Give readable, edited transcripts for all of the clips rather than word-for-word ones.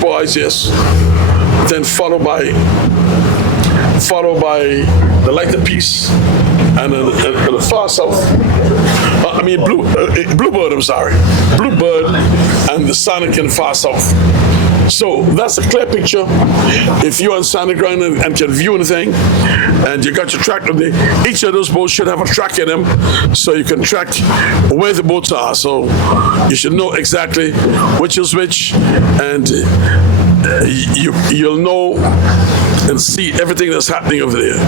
Boys, yes, then followed by the lighter piece, and the far south. Bluebird. I'm sorry, Bluebird, and the Sonic in far south. So that's a clear picture. If you're on Sonic ground and can view anything, and you got your tractor there, each of those boats should have a track in them, so you can track where the boats are. So you should know exactly which is which, and you'll know and see everything that's happening over there.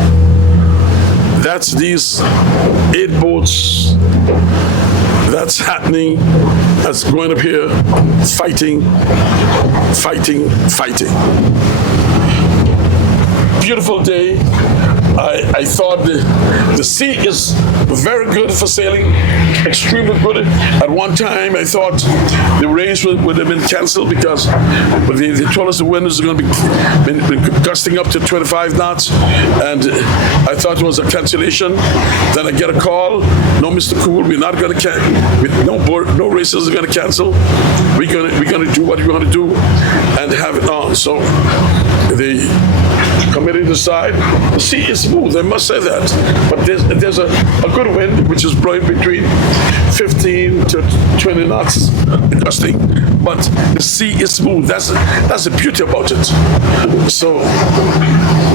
That's these 8 boats that's happening, that's going up here, fighting. Beautiful day. I thought the sea is very good for sailing, extremely good. At one time, I thought the race would have been canceled because they told us the wind is going to be gusting up to 25 knots, and I thought it was a cancellation. Then I get a call, no, Mr. Cool, we're not going to no races are going to cancel. We're going to do what we want to do and have it on. So the committee decide the sea is smooth. I must say that, but there's a good wind which is blowing between 15 to 20 knots gusting, but the sea is smooth. That's the beauty about it. So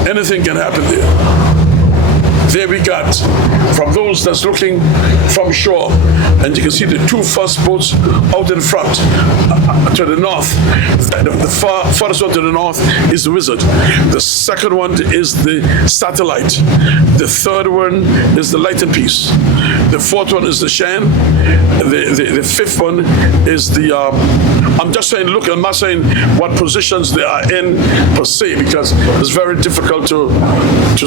anything can happen there. There we got, from those that's looking from shore, and you can see the 2 first boats out in front, to the north. The farthest one to the north is the Wizard. The second one is the Satellite. The third one is the Lighten Piece. The fourth one is the Shan. The fifth one is the, I'm just saying, look, I'm not saying what positions they are in per se, because it's very difficult to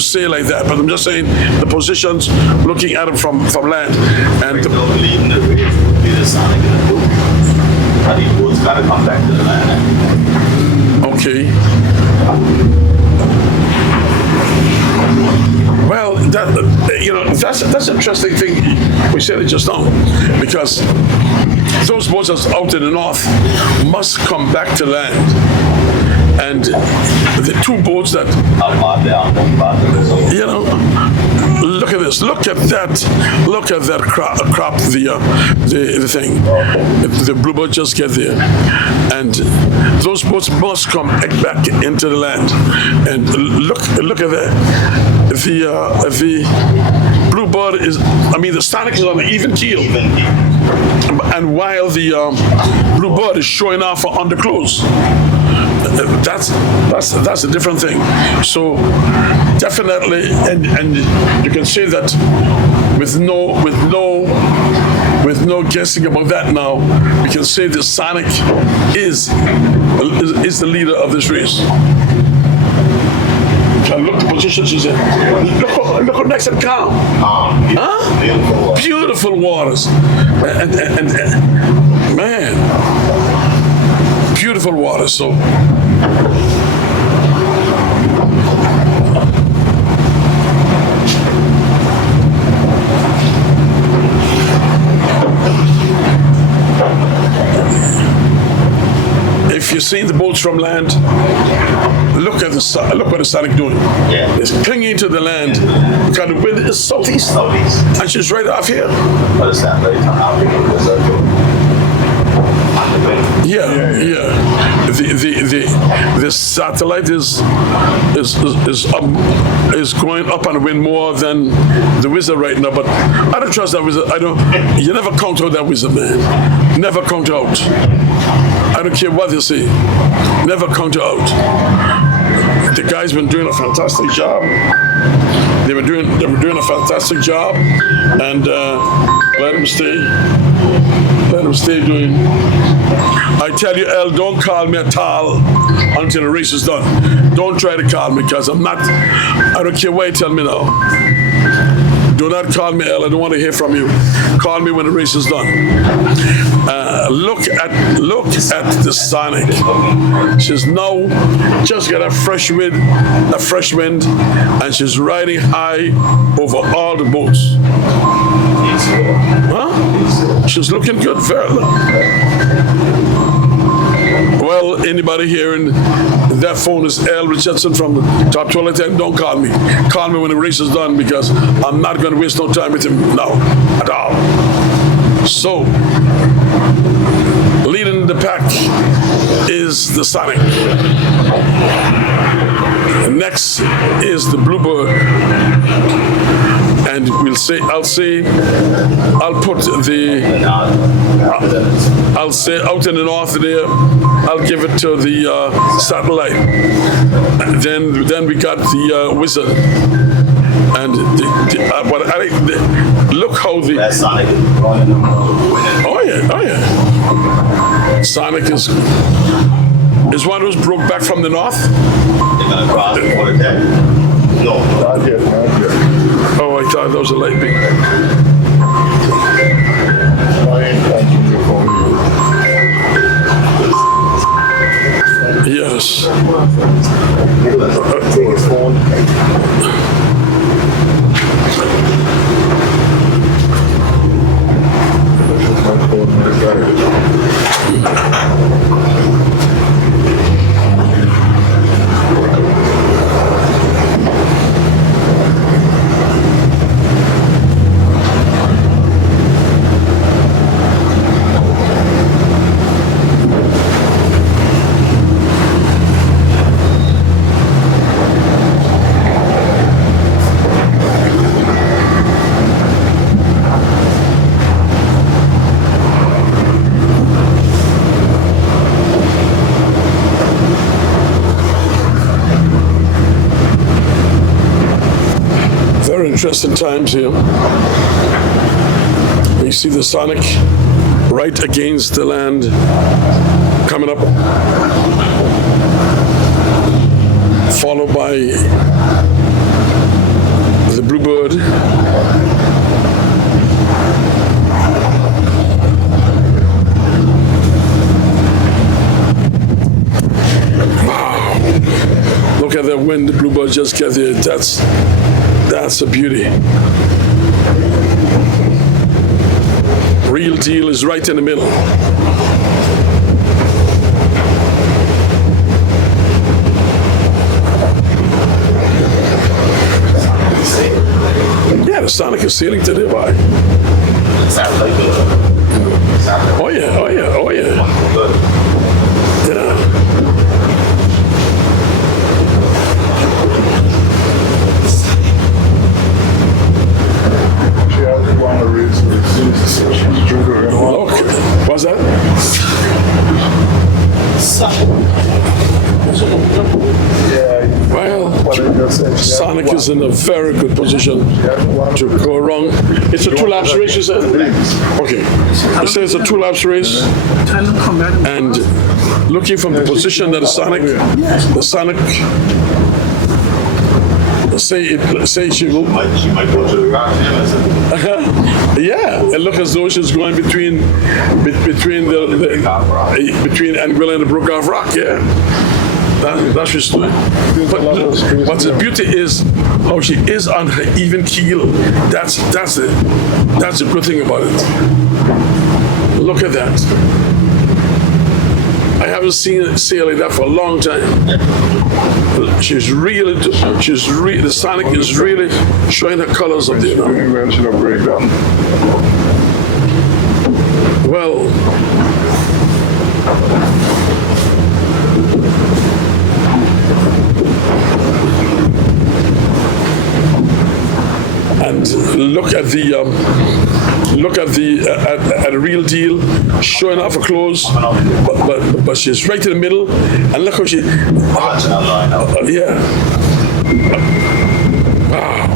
say like that, but I'm just saying the positions, looking at them from land. And leading the race would be the Sonic and the Blue. But these boats got to come back to the land. Okay. Well, that's an interesting thing we said it just now, because those boats that's out in the north must come back to land. And the 2 boats that, look at this, look at that crop, the thing, the Bluebird just get there, and those boats must come back into the land. And look at that, the Bluebird is, the Sonic is on an even keel, and while the Bluebird is showing off for underclothes. That's a different thing. So definitely, and you can say that with no guessing about that now, we can say the Sonic is the leader of this race. And look the position she's in. Look how nice and calm. Huh? Beautiful waters. And man, beautiful waters. So if you see the boats from land, look what the Sonic doing. Yeah. It's clinging to the land because the wind is southeast, and she's right off here. Yeah. The Satellite is going up on the wind more than the Wizard right now. But I don't trust that Wizard. You never count out that Wizard, man. Never count out. I don't care what you say. Never count out. The guy's been doing a fantastic job. They were doing a fantastic job, and let them stay. Let them stay doing. I tell you, El, don't call me at all until the race is done. Don't try to call me, because I'm not. I don't care what you tell me now. Do not call me, El. I don't want to hear from you. Call me when the race is done. Look at the Sonic. She's now just got a fresh wind, and she's riding high over all the boats. Huh? She's looking good, very. anybody hearing that phone is L. Richardson from Top 1210, don't call me. Call me when the race is done because I'm not going to waste no time with him now at all. So, leading the pack is the Sonic. Next is the Bluebird. And I'll say out in the north there, I'll give it to the Satellite. And then we got the Wizard. And look how the... That Sonic is Oh yeah. Sonic is one of those broke back from the north? They're gonna cross the border tag. No. Not yet. Oh, I thought that was a light beam. I ain't touching your phone. Yes. Take his phone. My phone is better. Very interesting times here. You see the Sonic right against the land coming up, followed by the Bluebird. Wow. Look at that wind the Bluebird just got there. That's a beauty. Real Deal is right in the middle. Yeah, the Sonic is sailing to the by. Satellite. Oh yeah. Yeah. She has one of these. She's drinking one. Okay. What's that? Yeah. Well, What I just said. She has Sonic one. is in a very good position She has one. to go around. It's a 2 laps race, you said? Okay. You say it's a 2 laps race, Tell them come back and and looking from the position that the Sonic, say she will, She might go to the rock gym. yeah, it look as though she's going between Anguilla and the Brook Rock, yeah. That's just doing. But the beauty is how she is on her even keel. That's the good thing about it. Look at that. I haven't seen it sail like that for a long time. The Sonic is really showing her colors up there now. Invention of breakdown. Well, and look at the Real Deal showing off her clothes, but she's right in the middle, and look how she, Watching that line out. yeah, wow.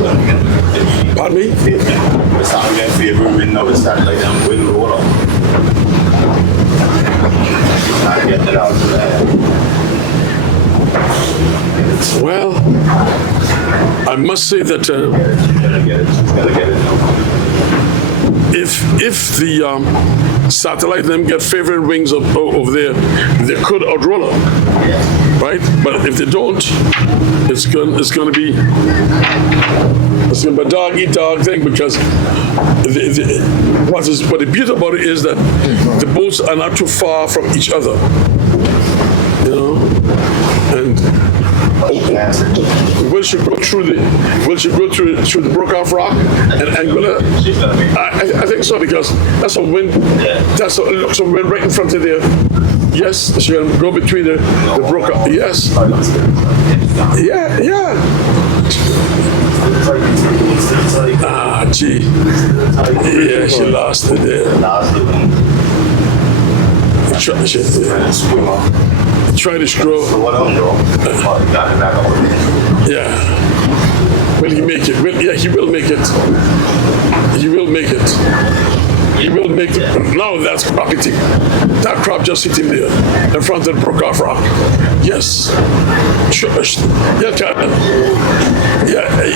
Pardon me? The Sonic getting favorite win now. The Satellite and win roll up. Not getting it out to that. Well, I must say that She's gonna get it. She's gonna get it now. if the Satellite and them get favorite wings over there, they could outroll her. Yeah. right? But if they don't, it's going to be a dog eat dog thing, because what the beauty about it is that the boats are not too far from each other, you know, and we should go through the Brokoff Rock and Anguilla. I think so, because that's a wind. That's a wind right in front of there. Yes, she will go between the Brokoff. Yes. Yeah. Ah, gee. Yeah, she lost it there. Try to scroll. Yeah. Will he make it? Yeah, he will make it. He will make it. He will make it. Now that's crop eating. That crop just sitting there in front of the Brokoff Rock. Yes.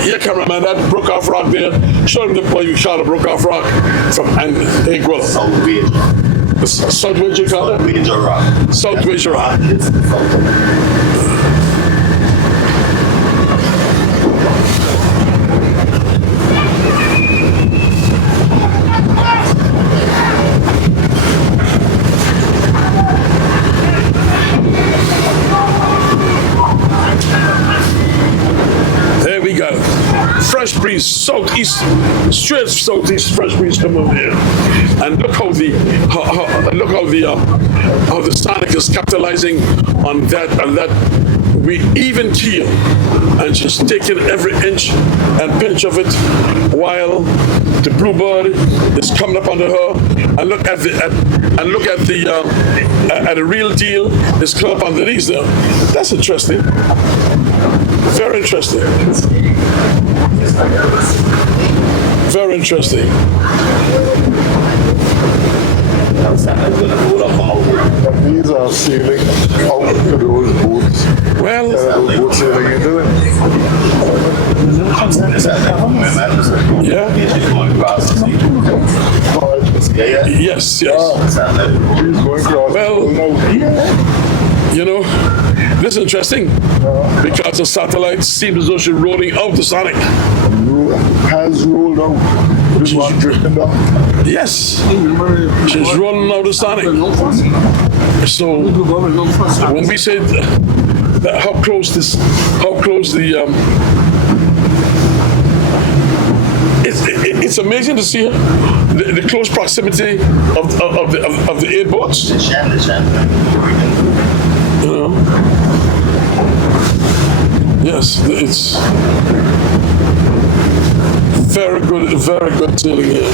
Yeah, cameraman, that Brokoff Rock there. Show him the point you shot a Brokoff Rock from Anguilla. South Wager, you call it? South Wager Rock. There we go. Fresh breeze, southeast, straight southeast, fresh breeze come over here, and look how the Sonic is capitalizing on that we even keel, and just taking every inch and pinch of it, while the Bluebird is coming up under her, and look at the real deal is coming up underneath there. That's interesting. Very interesting. Very interesting. These are sailing out to those boats. Well, Boat sailing into them. yeah. Yes. He's going across. Well, you know, this is interesting, because the satellite seems as though she's rolling out the Sonic. Has rolled out. This one drifting down. Yes, she's rolling out the Sonic. So when we say that how close the it's amazing to see the close proximity of the aid boats. You know? Yes, it's very good sailing here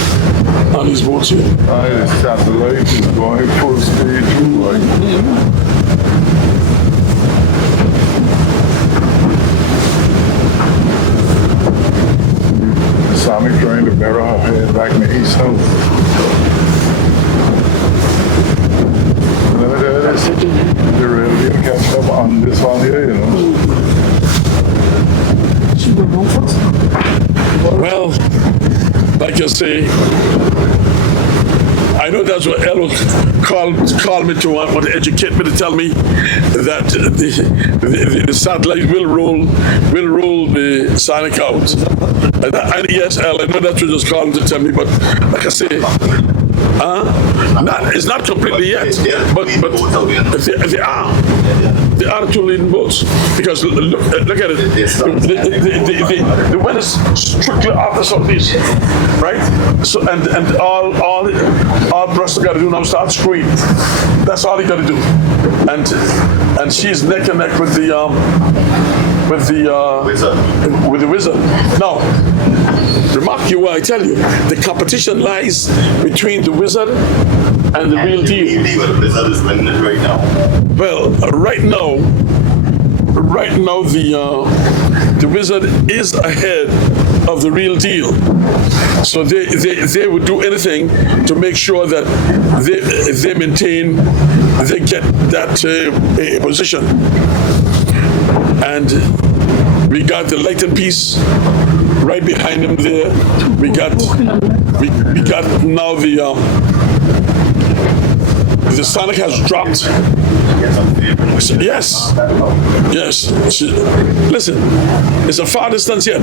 on these boats here. The satellite is going full speed through, right? Sonic trying to mirror her head back in the east now. The rail being catch up on this one here, you know. Well, like I say, I know that's what Elo called me to want to educate me, to tell me that the satellite will roll the Sonic out. And yes, El, I know that's what you just called to tell me, but like I say, it's not completely yet, but they are the two leading boats, because look at it. The wind is strictly off the southeast, right? So and all Bristol got to do now is start screwing. That's all he got to do, and she's neck and neck with the Wizard. Now, remark you, I tell you, the competition lies between the Wizard and the real deal. The Wizard is winning it right now. Well, right now, the Wizard is ahead of the real deal. So they would do anything to make sure that they get that position. And we got the Lighten piece right behind him there. We got now the Sonic has dropped get some favor. Yes. Yes. Listen, it's a far distance yet,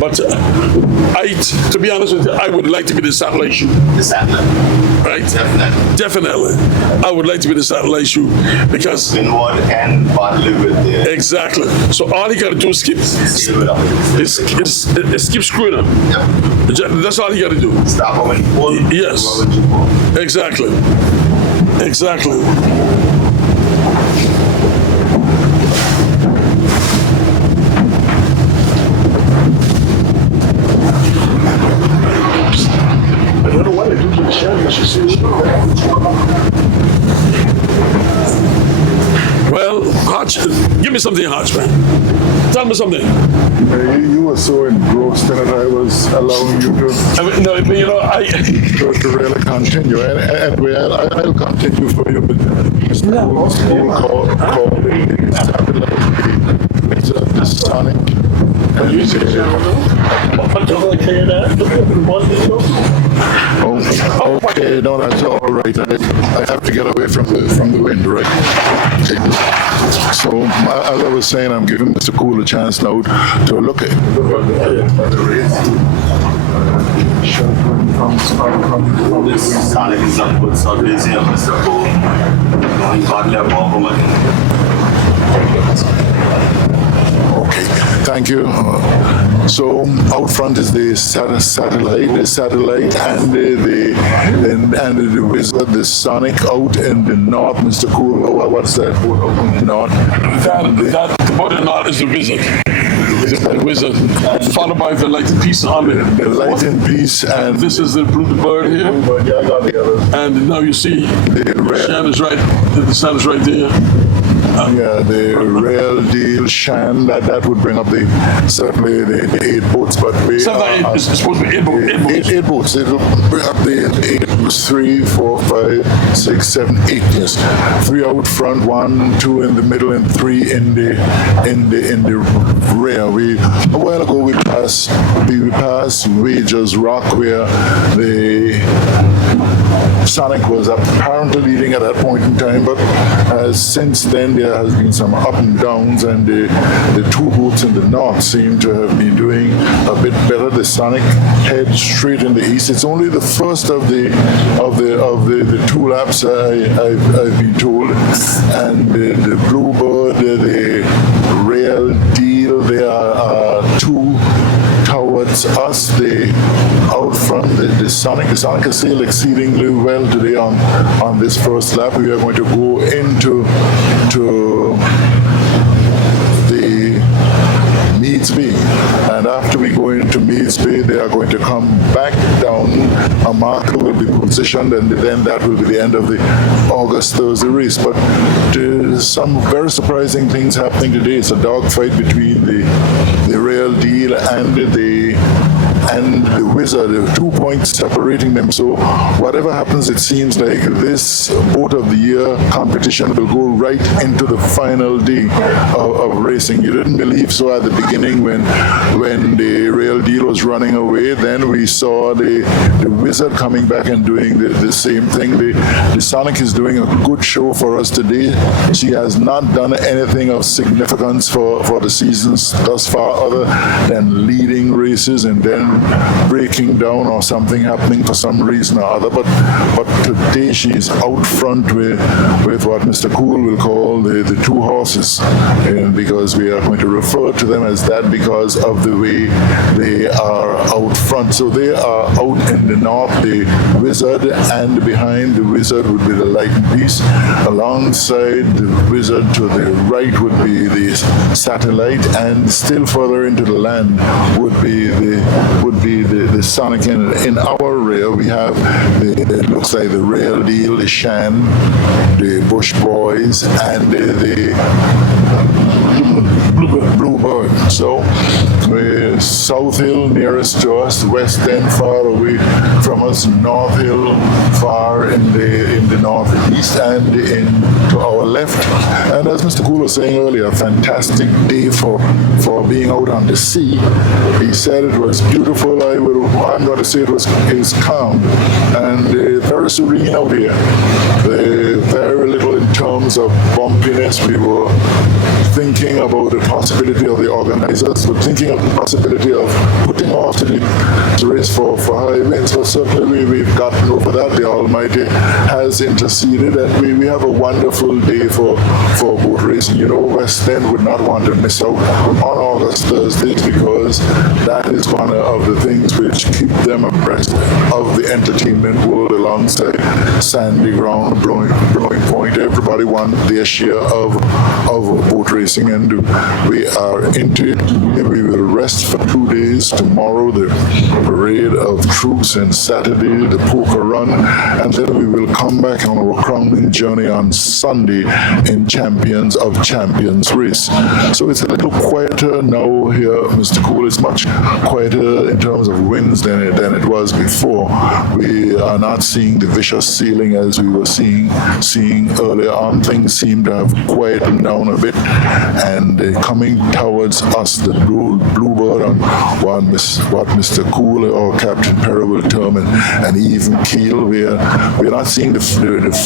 but to be honest with you, I would like to be the satellite shoe. The satellite. Right? Definitely. I would like to be the satellite shoe because Windward and Bartley with the exactly. So all he got to do is keep seal it up. keep screwing up. Yep. That's all you got to do. Stop it when you pull. Yes. Rub it, you pull. Exactly. Exactly. I don't know what I do to the channel. I should see this. Well, Hodge, give me something, Hodge, man. Tell me something. You were so engrossed in it, I was allowing you to No, but you know, to really continue. Anyway, I'll continue for you. But Mr. Called the satellite the Sonic. And you said, oh, okay, no, that's all right. I have to get away from the wind, right? So, as I was saying, I'm giving Mr. Cool a chance now to look at the race. This Sonic is up with so busy, Mr. Cole. He got left off him again. Okay, thank you. So out front is the satellite, and the wizard, the Sonic out in the north, Mr. Cool. What's that? North. that the body knot is the wizard. The wizard, followed by the light and peace army. The light and peace, and This is the blue bird here, and now you see the sun is right. The sun is right there. yeah, the real deal Shan. That would bring up certainly the 8 boats, but we It's supposed to be eight boats. Eight boats. It'll bring up the 3, 4, 5, 6, 7, 8. Yes, 3 out front, 1, 2 in the middle, and 3 in the rear. A while ago we passed Wager's Rock, where the Sonic was apparently leading at that point in time, but since then there has been some up and downs, and the 2 boats in the north seem to have been doing a bit better. The Sonic heads straight in the east. It's only the first of the 2 laps I've been told, and the Bluebird, the Real Deal, there are 2 towards us. Out front, the Sonic has sailed exceedingly well today on this first lap. We are going to go into the Meads Bay, and after we go into Meads Bay, they are going to come back down. A marker will be positioned, and then that will be the end of the August Thursday race. But there's some very surprising things happening today. It's a dogfight between the Real Deal and the Wizard, 2 points separating them. So whatever happens, it seems like this Boat of the Year competition will go right into the final day of racing. You didn't believe so at the beginning when the Real Deal was running away. Then we saw the Wizard coming back and doing the same thing. The Sonic is doing a good show for us today. She has not done anything of significance for the seasons thus far, other than leading races and then breaking down or something happening for some reason or other. But today she is out front with what Mr. Cool will call the 2 horses, and because we are going to refer to them as that because of the way they are out front. So they are out in the north, the Wizard, and behind the Wizard would be the Light and Peace. Alongside the Wizard to the right would be the Satellite, and still further into the land would be the Sonic. In our rear we have it looks like the Real Deal, the Shan, the Bush Boys, and the Bluebird. So South Hill nearest to us, West End far away from us, North Hill far in the northeast, and to our left. And as Mr. Cool was saying earlier, a fantastic day for being out on the sea. He said it was beautiful. I'm going to say it was calm and very serene out here. Very little in terms terms of bumpiness, we were thinking about the possibility of the organizers, were thinking of the possibility of putting off the race for high winds, but certainly we've gotten over that. The Almighty has interceded, and we have a wonderful day for boat racing. You know, West End would not want to miss out on August Thursdays, because that is one of the things which keep them abreast of the entertainment world alongside Sandy Ground, Blowing Point. Everybody wants their share of boat racing, and we are into it. We will rest for 2 days. Tomorrow, the parade of troops, and Saturday, the poker run, and then we will come back on our crowning journey on Sunday in Champions of Champions race. So it's a little quieter now here, Mr. Cole. It's much quieter in terms of winds than it was before. We are not seeing the vicious sailing as we were seeing earlier on. Things seem to have quieted down a bit, and coming towards us, the Bluebird on what Mr. Cool or Captain Perry will term an even keel. We're not seeing the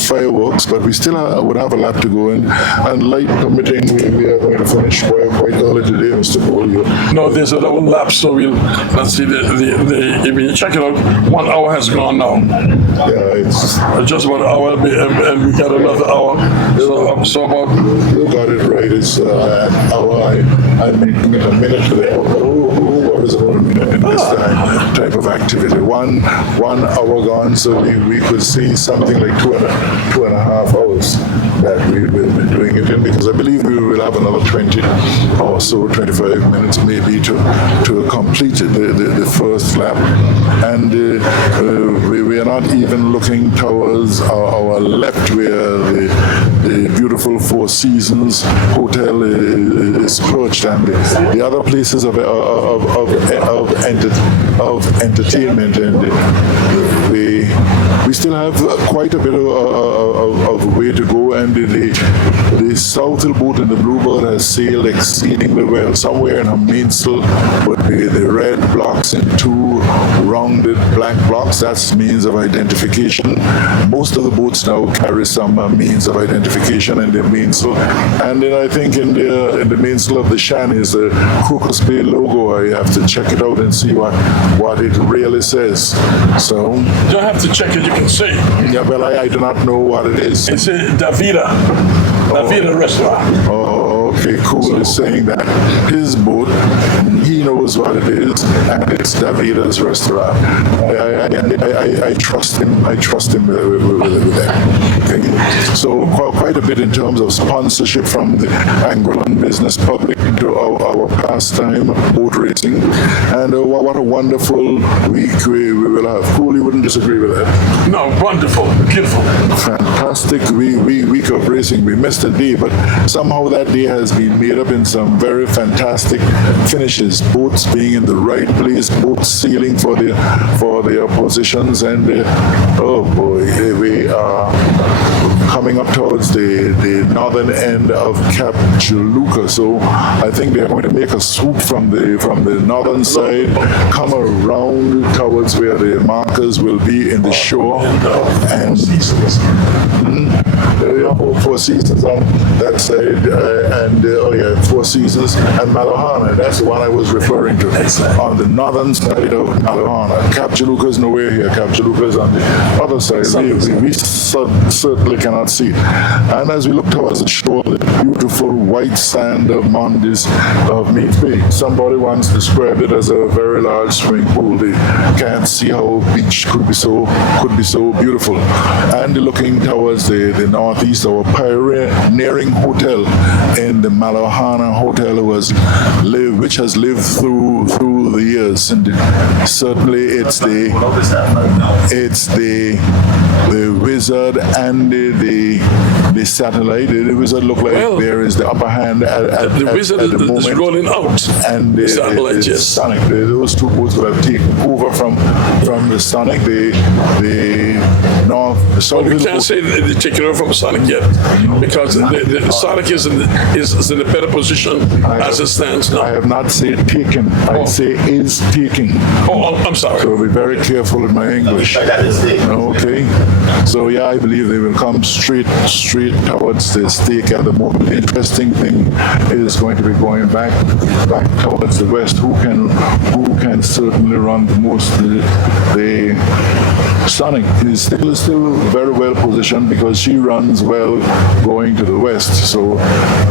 fireworks, but we still would have a lap to go in. And light permitting, we are going to finish quite early today, Mr. Cole. No, there's a double lap, so let's see, if you check it out, 1 hour has gone now. Yeah, it's Just about an hour, and we got another hour. So about, you got it right. It's an hour. I'm making it a minute to the hour. What is about a minute in this type of activity? One hour gone, so we could see something like two and a half hours that we will be doing it in, because I believe we will have another 20 or so, 25 minutes maybe to complete the first lap. And we are not even looking towards our left, where the beautiful Four Seasons Hotel is perched, and the other places of entertainment, and we still have quite a bit of way to go, and the Southhill boat and the Bluebird has sailed exceedingly well. Somewhere in her mainsail would be the red blocks and 2 rounded black blocks. That's means of identification. Most of the boats now carry some means of identification in their mainsail, and then I think in the mainsail of the Shan is the Crocus Bay logo. I have to check it out and see what it really says. So you don't have to check it, you can see. yeah, well, I do not know what it is. It's a Davida restaurant. Oh, okay, cool. Is saying that his boat, he knows what it is, and it's Davida's restaurant. I trust him. I trust him with that. Okay. So quite a bit in terms of sponsorship from the Angolan business public into our pastime boat racing, and what a wonderful week we will have. Cool, you wouldn't disagree with that? No, wonderful, beautiful. Fantastic week of racing. We missed a day, but somehow that day has been made up in some very fantastic finishes. Boats being in the right place, boats sailing for their positions, and oh boy, we are coming up towards the northern end of Cap Juluca. So I think they're going to make a swoop from the northern side, come around towards where the markers will be in the shore, and Four Seasons on that side, and Four Seasons and Malahana. That's the one I was referring to. On the northern side of Malahana. Cap Juluca is nowhere here. Cap Juluca is on the other side. We certainly cannot see. And as we look towards the shore, the beautiful white sand of Mondes of Meads Bay. Somebody once described it as a very large swimming pool. They can't see how a beach could be so beautiful. And looking towards the northeast, our pioneering hotel in the Malahana Hotel which has lived through the years, and certainly it's the Wizard and the Satellite. The Wizard look like there is the upper hand at The Wizard at the moment. is rolling out. And the Satellite, yes. Sonic, those two boats will have taken over from the Sonic. The North, the South. We can't say they take it over from Sonic yet, because the Sonic is in the better position as it stands I now. have not said take taking. I say is taking. Oh, I'm sorry. So be very careful with my English. That is the Okay. So yeah, I believe they will come straight towards the stake at the moment. The interesting thing is going to be going back towards the west. Who can certainly run the most? The Sonic is still very well positioned because she runs well going to the west. So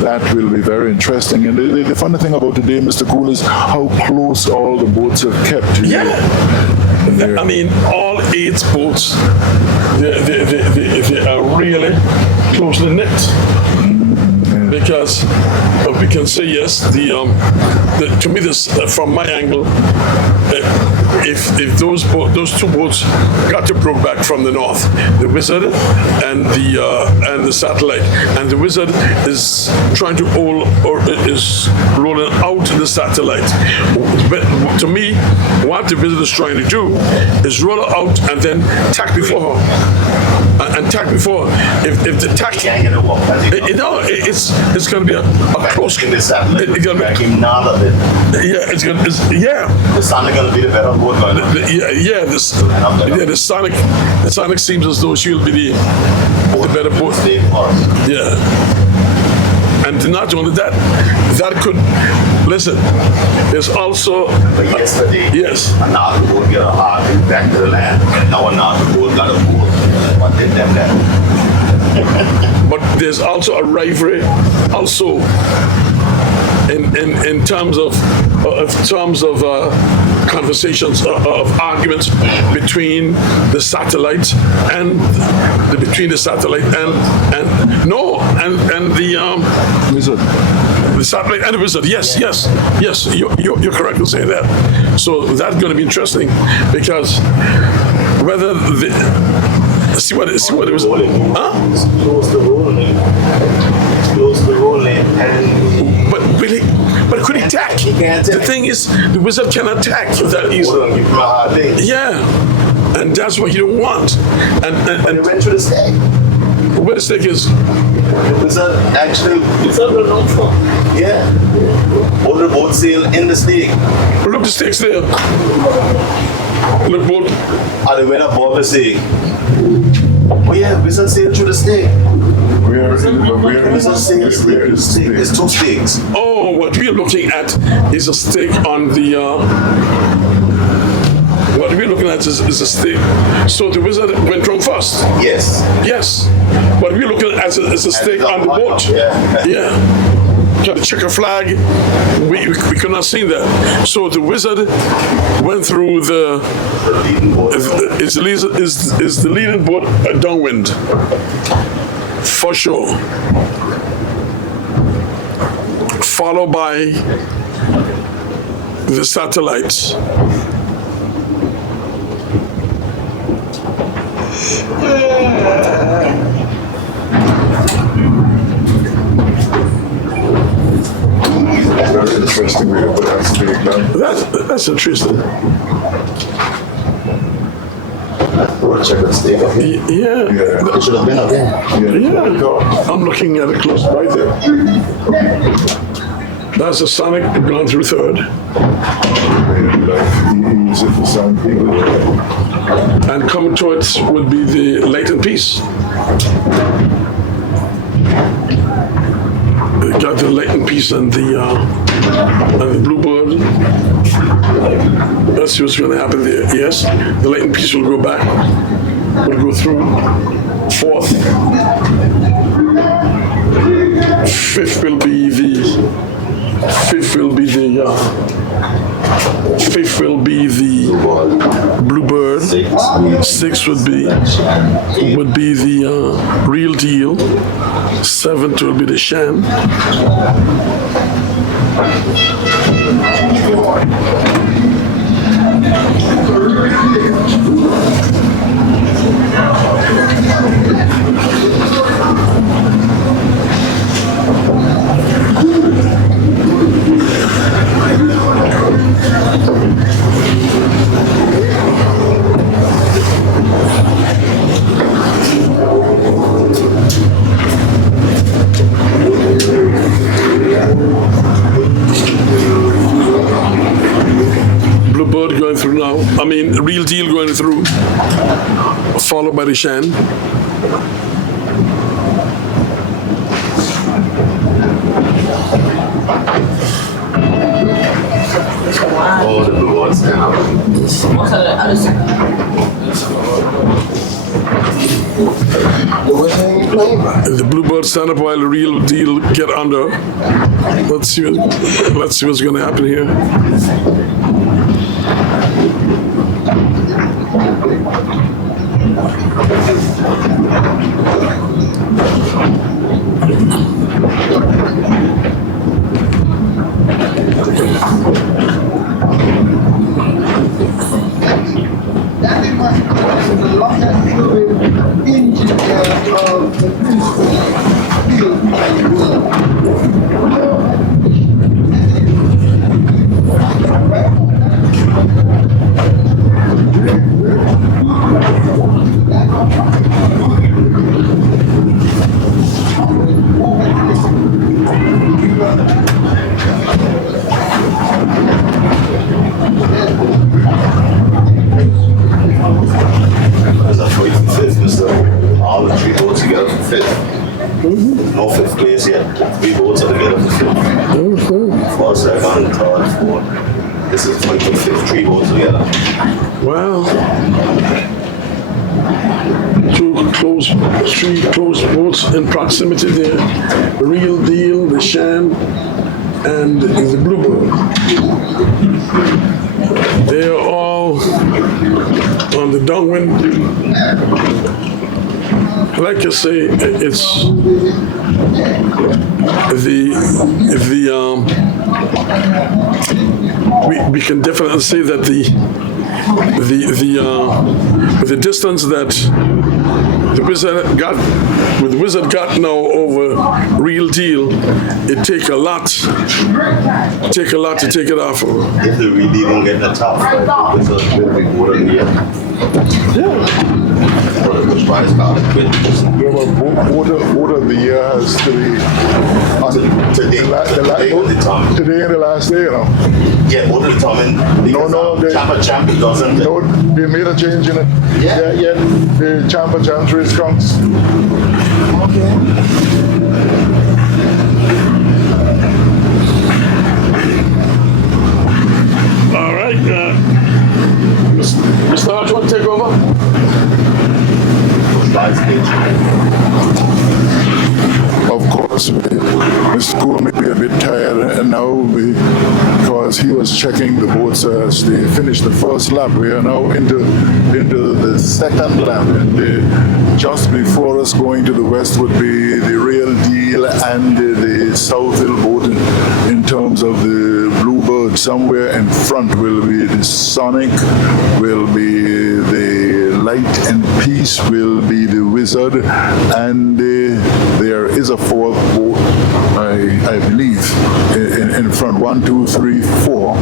that will be very interesting. And the funny thing about today, Mr. Cool, is how close all the boats have kept. Yeah. I mean, all 8 boats, they are really closely knit. Because we can say yes. To me, this from my angle, if those 2 boats got to Brokeback from the north, the Wizard and the Satellite, and the Wizard is trying to is rolling out the Satellite. But to me, what the Wizard is trying to do is roll her out and then tack before her, and tack before. If the tack, can't get it walk. it's going to be a close. In the satellite, It's gonna be, back in none of it. yeah, yeah. The Sonic gonna be the better boat going on. The Sonic seems as though she'll be the better boat. Stay fast. Yeah. And not only that, that could, listen, there's also, But yesterday, yes, another boat get a hard back to the land. Now another boat got a boat. What did them that? but there's also a rivalry also in terms of conversations of arguments between the Satellite and the Wizard. The Satellite and the Wizard. Yes. You're correct in saying that. So that's going to be interesting because whether see what it was, huh? Close the rolling. Close the rolling. And But could he tack? He can't tack. The thing is, the Wizard cannot tack that easily. give him a hard day. Yeah, and that's what you don't want. And And it went through the stake. where the stake is, It's actually, yeah. All the boats sail in the stake. look, the stake's there. Look, both. And they went above the stake. Oh yeah, Wizard sailed through the stake. Wizard sailed through the stake. There's 2 stakes. Oh, what we are looking at is a stake on the. What we're looking at is a stake. So the Wizard went wrong first. Yes. Yes. What we're looking at is a stake on the boat. Yeah. Yeah. Got the checker flag. We could not see that. So the Wizard went through the. Is the leading boat downwind? For sure. Followed by the Satellites. Very interesting way to put that stake down. That's interesting. We'll check the stake. Yeah. Yeah. It should have been up there. Yeah. I'm looking at it close right there. That's the Sonic gone through third. He's in the sound people. And coming towards would be the Latent Peace. Got the Latent Peace and the Bluebird. Let's see what's going to happen there. Yes, the Latent Peace will go back. Will go through. Fourth. Fifth will be the. Bluebird. 6 would be the Real Deal. 7th will be the Shan. going through now. I mean, Real Deal going through, followed by the Shan. All the blue ones now. The Bluebird stand up while the Real Deal get under. Let's see what's going to happen here. There's a fight for fifth, Mr. All the three votes together for fifth. No fifth place yet. Three votes are together for fifth. First, second, third, fourth. This is fight for fifth. Three votes together. Well, three close votes in proximity there. The Real Deal, the Shan, and the Bluebird. They are all on the downwind. Like I say, it's we can definitely say that the distance that the Wizard got now over Real Deal, it take a lot to take it off of. If the Real Deal don't get in the top five, the Wizard will be vote of the year. Yeah. Which one is called it? Yeah, but vote of the year has to be Today and the time. today and the last day, you know. Yeah, vote of the time. No, they- Champion doesn't. No, they made a change in it. Yeah. The champ race counts. All right. Mr. Hodge, want to take over? Of course, Mr. Cole may be a bit tired now because he was checking the boats as they finished the first lap. We are now into the second lap, and just before us going to the west would be the Real Deal and the South Hill boat in terms of the Bluebird. Somewhere in front will be the Sonic, will be the Light and Peace, will be the Wizard, and there is a fourth boat, I believe, in front. 1, 2, 3, 4.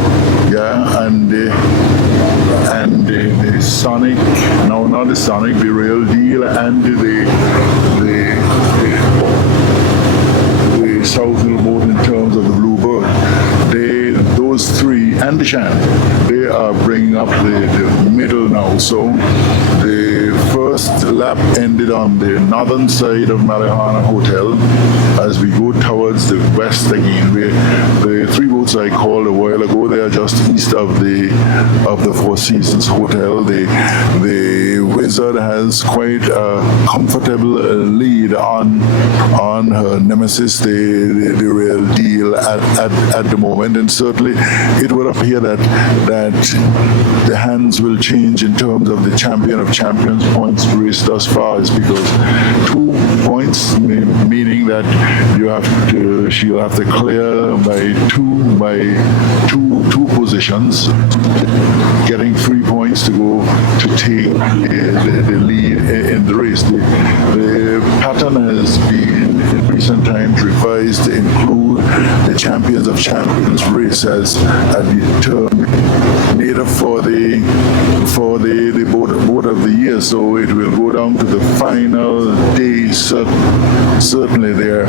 Yeah, and the Sonic, no, not the Sonic, the Real Deal, and the South Hill boat in terms of the Bluebird. Those three, and the Shan, they are bringing up the middle now. So the first lap ended on the northern side of Malihana Hotel. As we go towards the west again, the three boats I called a while ago, they are just east of the Four Seasons Hotel. The Wizard has quite a comfortable lead on her nemesis, the Real Deal at the moment, and certainly it would appear that the hands will change in terms of the champion of champions points race thus far, is because 2 points, meaning that she'll have to clear by two positions, getting 3 points to go to take the lead in the race. The pattern has been in recent times revised to include the champions of champions race as a determinator for the boat of the year. So it will go down to the final day. Certainly there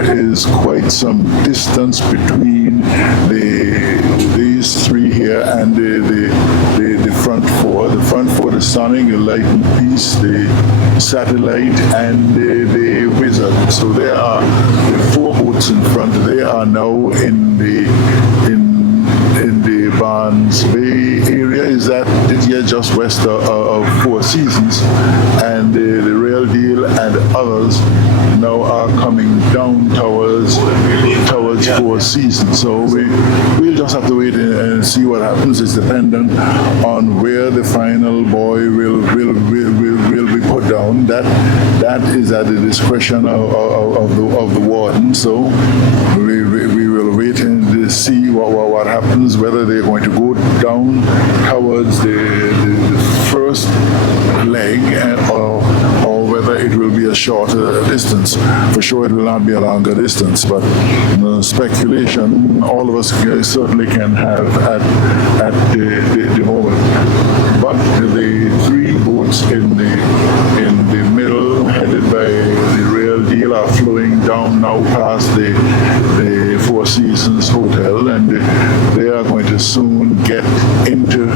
is quite some distance between these three here and the Sonic, the Lightning Piece, the Satellite, and the Wizard. So there are the 4 boats in front. They are now in the Barnes Bay area. Is that here just west of Four Seasons, and the Real Deal and others now are coming down towards Four Seasons. So we'll just have to wait and see what happens. It's dependent on where the final buoy will be put down. That is at the discretion of the warden. So we will wait and see what happens, whether they're going to go down towards the first leg or whether it will be a shorter distance. For sure it will not be a longer distance, but speculation all of us certainly can have at the moment. But the 3 boats in the middle, headed by the Real Deal, are flowing down now past the Four Seasons Hotel, and they are going to soon get into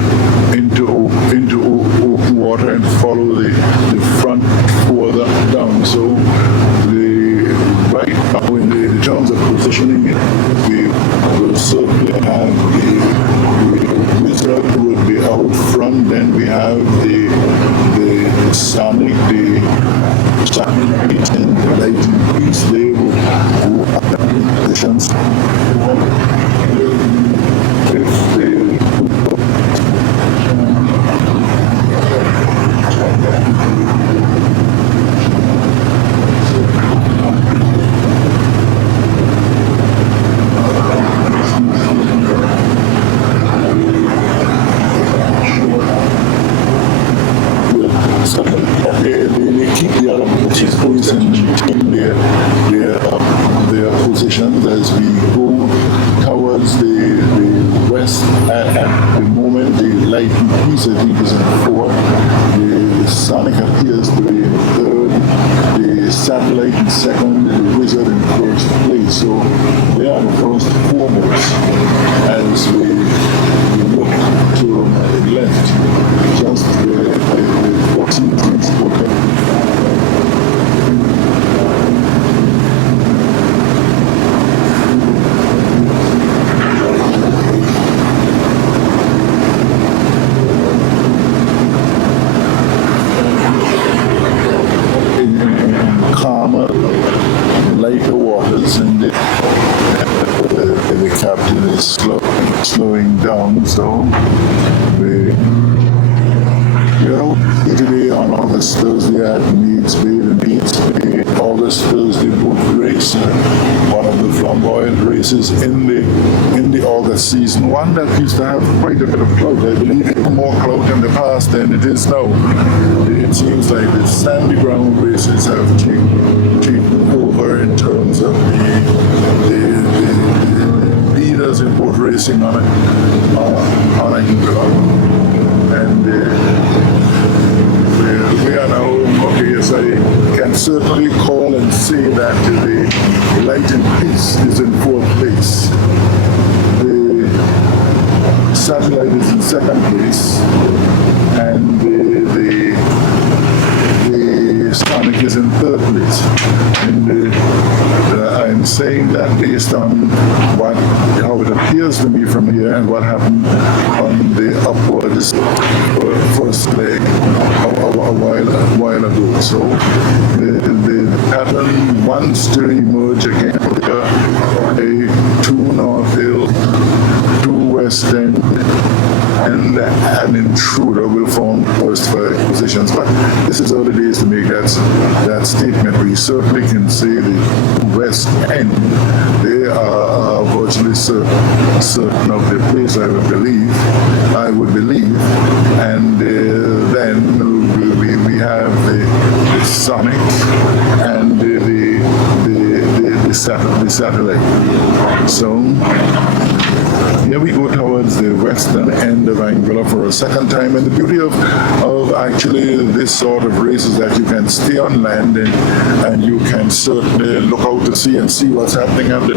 open water and follow the front further down. So right now in terms of positioning it, we will certainly have the Wizard would be out front, then we have the Sonic, the Satellite, and the Lightning Piece. They will have positions. They keep the other boats and maintain their positions as we go towards the west. At the moment, the Lightning Piece, I think, is in 4th. The Sonic appears to be in 3rd. The Satellite in 2nd. The Wizard in 1st place. So they are the first 4 boats as we look to the left, just the 14th calmer, lighter waters, and the captain is slowing down. So we are today on August Thursday at Meads Bay. The Meads Bay August Thursday boat race, one of the flamboyant races in the August season. One that used to have quite a bit of clout. I believe more clout in the past than it is now. It seems like the sandy ground races have taken over in terms of the leaders in boat racing on England. And we are now, okay, yes, I can certainly call and say that the Lightning Piece is in 4th place. The Satellite is in 2nd place, and the Sonic is in 3rd place. And I'm saying that based on how it appears to me from here and what happened on the upwards first leg a while ago. So the pattern wants to emerge again. A 2 North Hill, 2 West End, and an intruder will form first 5 positions. But this is early days to make that statement. We certainly can say the West End, they are virtually certain of their place, I would believe. And then we have the Sonic and the Satellite. So Here we go towards the western end of Anguilla for a second time, and the beauty of actually this sort of race is that you can stay on land and you can certainly look out to sea and see what's happening. And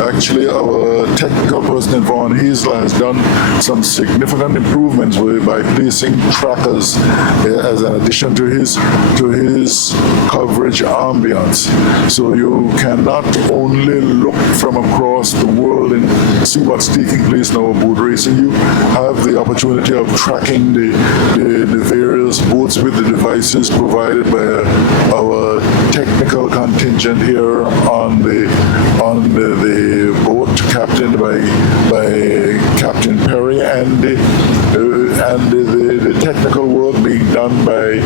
actually, our technical person, Vaughn Hazel, has done some significant improvements by placing trackers as an addition to his coverage ambience. So you can not only look from across the world and see what's taking place in our boat racing, you have the opportunity of tracking the various boats with the devices provided by our technical contingent here on the boat, captained by Captain Perry, and the technical work being done by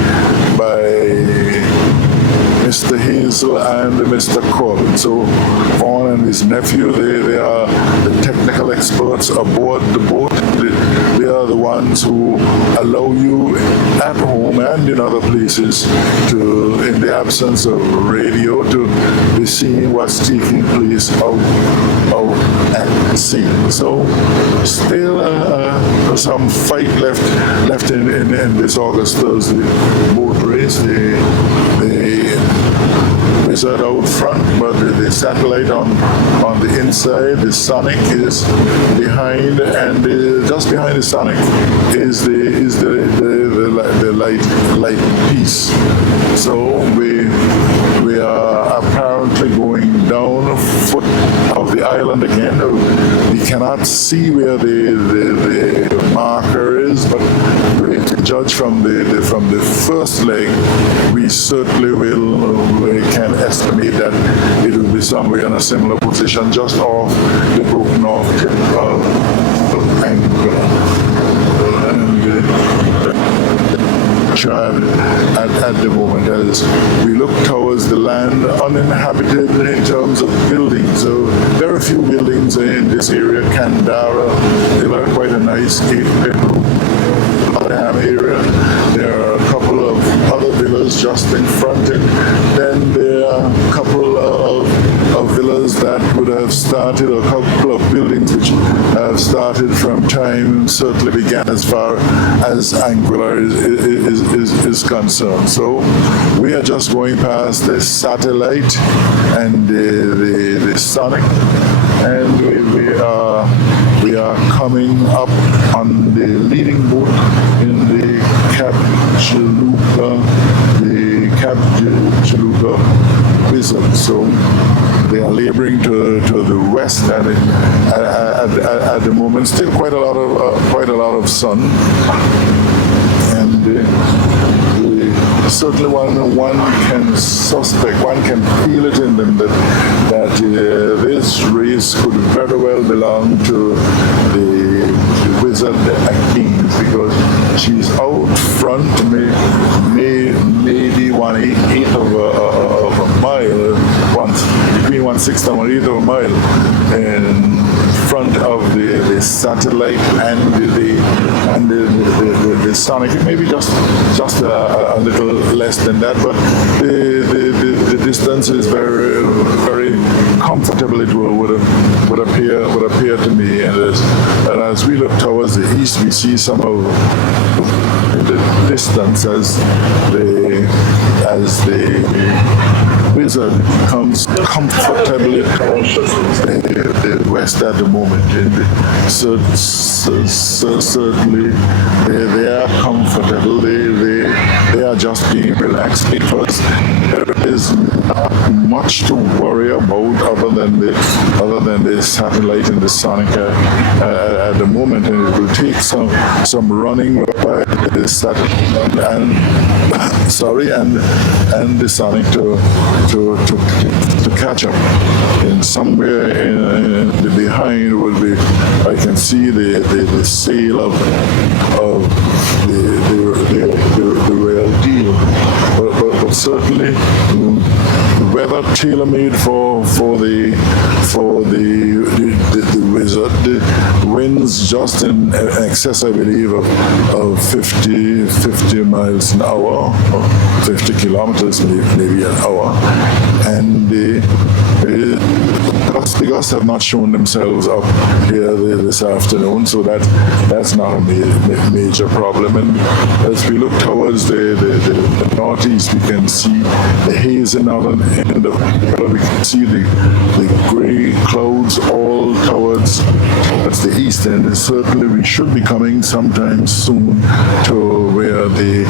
Mr. Hazel and Mr. Corbin. So Vaughn and his nephew, they are the technical experts aboard the boat. They are the ones who allow you at home and in other places to, in the absence of radio, to be seeing what's taking place out at sea. So still some fight left in this August Thursday boat race. The Wizard out front, but the satellite on the inside. The Sonic is behind, and just behind the Sonic is the light piece. So we are apparently going down foot of the island again. We cannot see where the marker is, but to judge from the first leg, we certainly we can estimate that it will be somewhere in a similar position, just off the broken off tip of Anguilla. At the moment, as we look towards the land uninhabited in terms of buildings. So there are a few buildings in this area. Kandara, they are quite a nice 8-bedroom area. There are a couple of other villas just in front, and then there are a couple of villas that would have started, a couple of buildings which have started from time certainly began as far as Anguilla is concerned. So we are just going past the satellite and the Sonic, and we are coming up on the leading boat in the Cap Chalupa Wizard. So they are laboring to the west at the moment. Still quite a lot of sun, and certainly one can suspect, one can feel it in them that this race could very well belong to the Wizard Achilles, because she's out front, maybe 1/8 of a mile, between 1/6 and 1/8 of a mile in front of the satellite and the Sonic. Maybe just a little less than that, but the distance is very, very comfortable. It would appear to me, and as we look towards the east, we see some of the distance as the Wizard comes comfortably towards the west at the moment. So certainly they are comfortable. They are just being relaxed, because there is not much to worry about other than the satellite and the Sonic at the moment, and it will take some running by the satellite and the Sonic to catch up. And somewhere in the behind will be, I can see the sail of the Real Deal, but certainly weather tailor-made for the Wizard. The winds just in excess, I believe, of 50 miles an hour, or 50 kilometers maybe an hour, and gusts have not shown themselves up here this afternoon, so that's not a major problem. And as we look towards the northeast, we can see the haze in northern end of we can see the gray clouds all towards the east, and certainly we should be coming sometime soon to where the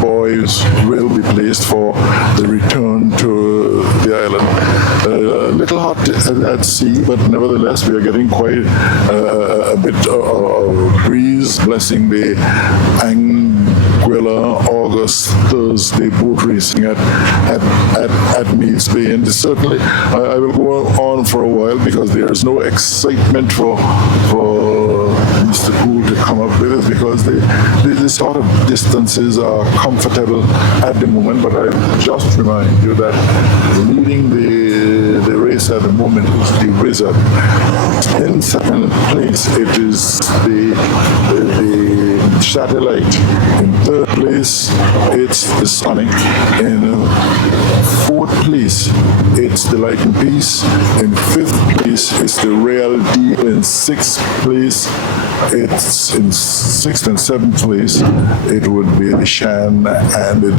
boys will be placed for the return to the island. A little hot at sea, but nevertheless we are getting quite a bit of breeze blessing the Anguilla August Thursday boat racing at Meads Bay. And certainly I will go on for a while because there is no excitement for Mr. Poole to come up with it, because the sort of distances are comfortable at the moment. But I just remind you that leading the race at the moment is the Wizard. In second place it is the Satellite. In third place it's the Sonic. In fourth place it's the Light and Peace. In fifth place it's the Real Deal. In sixth place it's in sixth and seventh place it would be the Shan and the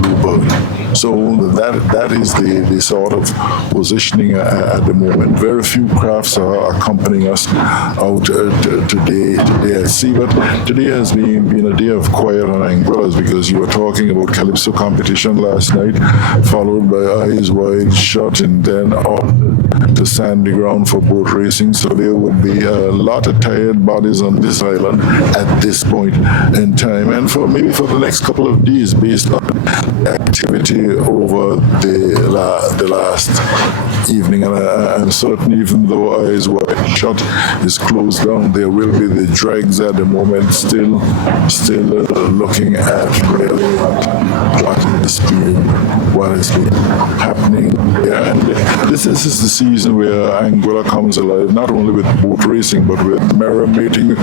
Bluebird. So that is the sort of positioning at the moment. Very few crafts are accompanying us out today at sea, but today has been a day of quiet on Anguillas, because you were talking about Calypso competition last night, followed by Eyes Wide Shut, and then on to sandy ground for boat racing. So there would be a lot of tired bodies on this island at this point in time, and for the next couple of days, based on activity over the last evening. And certainly, even though Eyes Wide Shut is closed down, there will be the drags at the moment, still looking at really what has been happening here. And this is the season where Anguilla comes alive, not only with boat racing, but with merrymaking,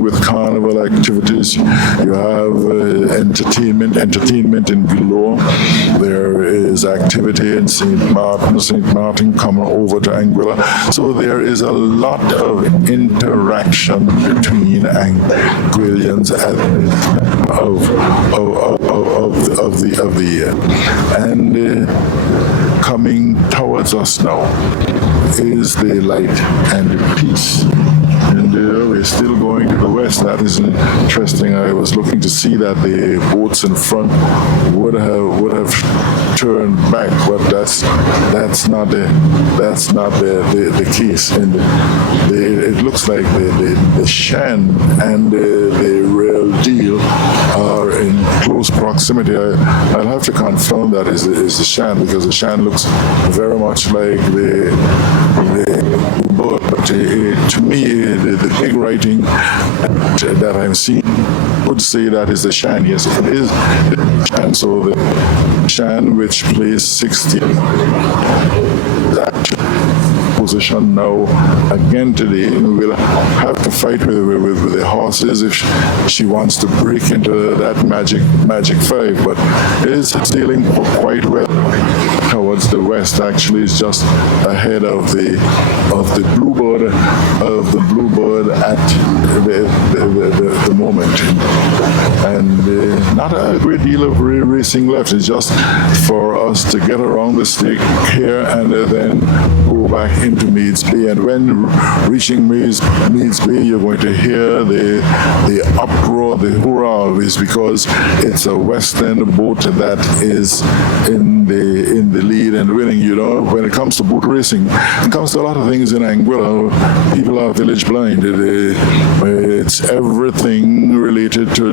with carnival activities. You have entertainment in galore. There is activity in St. Martin coming over to Anguilla. So there is a lot of interaction between Anguillians of the year. And coming towards us now is the Light and the Peace. And we're still going to the west. That is interesting. I was looking to see that the boats in front would have turned back, but that's not the case. And it looks like the Shan and the Real Deal are in close proximity. I'll have to confirm that is the Shan, because the Shan looks very much like the boat. But to me, the big writing that I'm seeing would say that is the Shan. Yes, it is the Shan. So the Shan, which plays 16, that position now again today, will have to fight with the horses if she wants to break into that magic 5. But it is sailing quite well towards the west. Actually, it's just ahead of the Bluebird at the moment, and not a great deal of racing left. It's just for us to get around the stake here and then go back into Meads Bay. And when reaching Meads Bay, you're going to hear the uproar, the hurrah, is because it's a West End boat that is in the lead and winning. You know, when it comes to boat racing, it comes to a lot of things in Anguilla. People are village blind. It's everything related to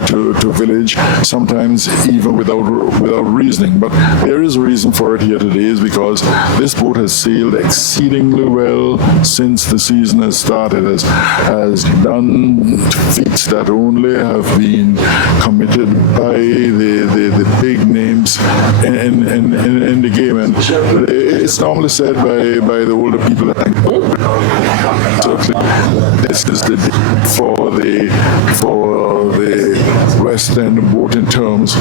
village, sometimes even without reasoning. But there is a reason for it here today, is because this boat has sailed exceedingly exceedingly well since the season has started, has done feats that only have been committed by the big names in the game. And it's normally said by the older people that this is the day for the West End boat in terms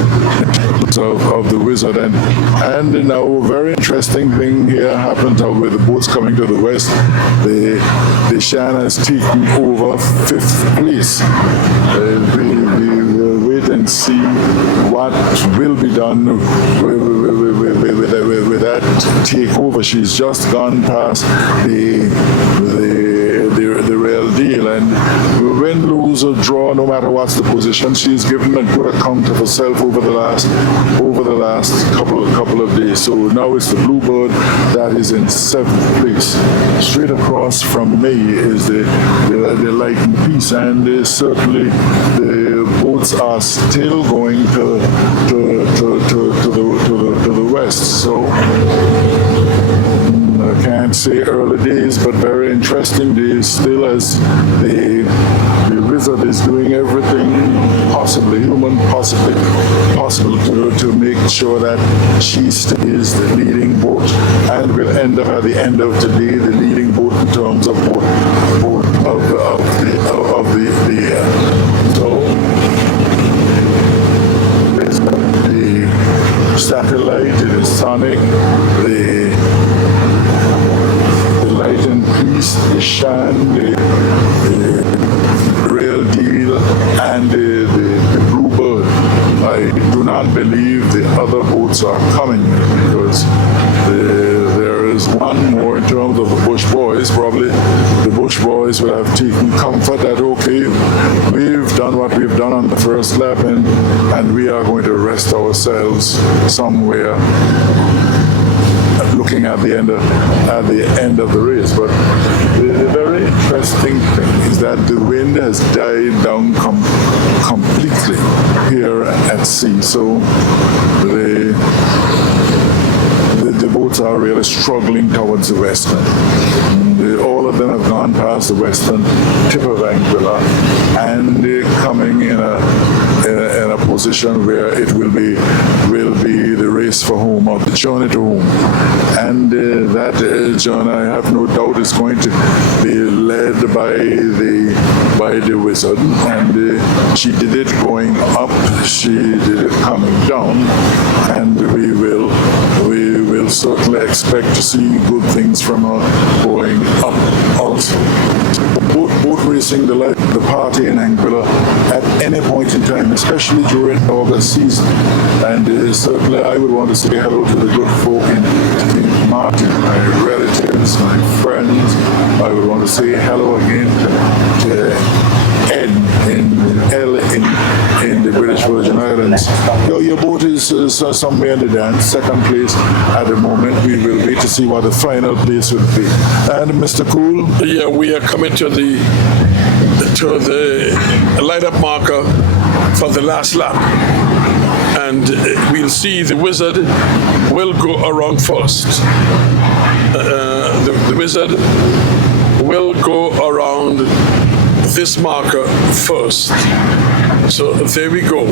of the Wizard. And now a very interesting thing here happens with the boats coming to the west. The Shan has taken over 5th place. We will wait and see what will be done with that takeover. She's just gone past the real deal, and win, lose or draw, no matter what's the position, she's given a good account of herself over the last couple of days. So now it's the Bluebird that is in 7th place. Straight across from me is the Light and Peace, and certainly the boats are still going to the west. So I can't say early days, but very interesting days still, as the Wizard is doing everything possible to make sure that she stays the leading boat and will end up at the end of today the leading boat in terms of boat of the year. So it's the Satellite, it is Sonic, the Light and Peace, the Shan, the Real Deal, and the Bluebird. I do not believe the other boats are coming because there is one more in terms of the Bush Boys. Probably the Bush Boys will have taken comfort that, okay, we've done what we've done on the first lap, and we are going to rest ourselves somewhere looking at the end of the race. But the very interesting thing is that the wind has died down completely here at sea. So the boats are really struggling towards the western. All of them have gone past the western tip of Anguilla, and they're coming in a position where it will be the race for home, or the journey to home. And that journey, I have no doubt, is going to be led by the Wizard. And she did it going up, she did it coming down, and we will certainly expect to see good things from her going up also. Boat racing, the party in Anguilla at any point in time, especially during August season. And certainly I would want to say hello to the good folk in Martin, my relatives, my friends. I would want to say hello again to Ed in the British Virgin Islands. Your boat is somewhere in the dance, 2nd place at the moment. We will wait to see what the final place will be. And Mr. Cool? Yeah, we are coming to the lineup marker for the last lap. And we'll see the Wizard will go around first. The Wizard will go around this marker first. So there we go.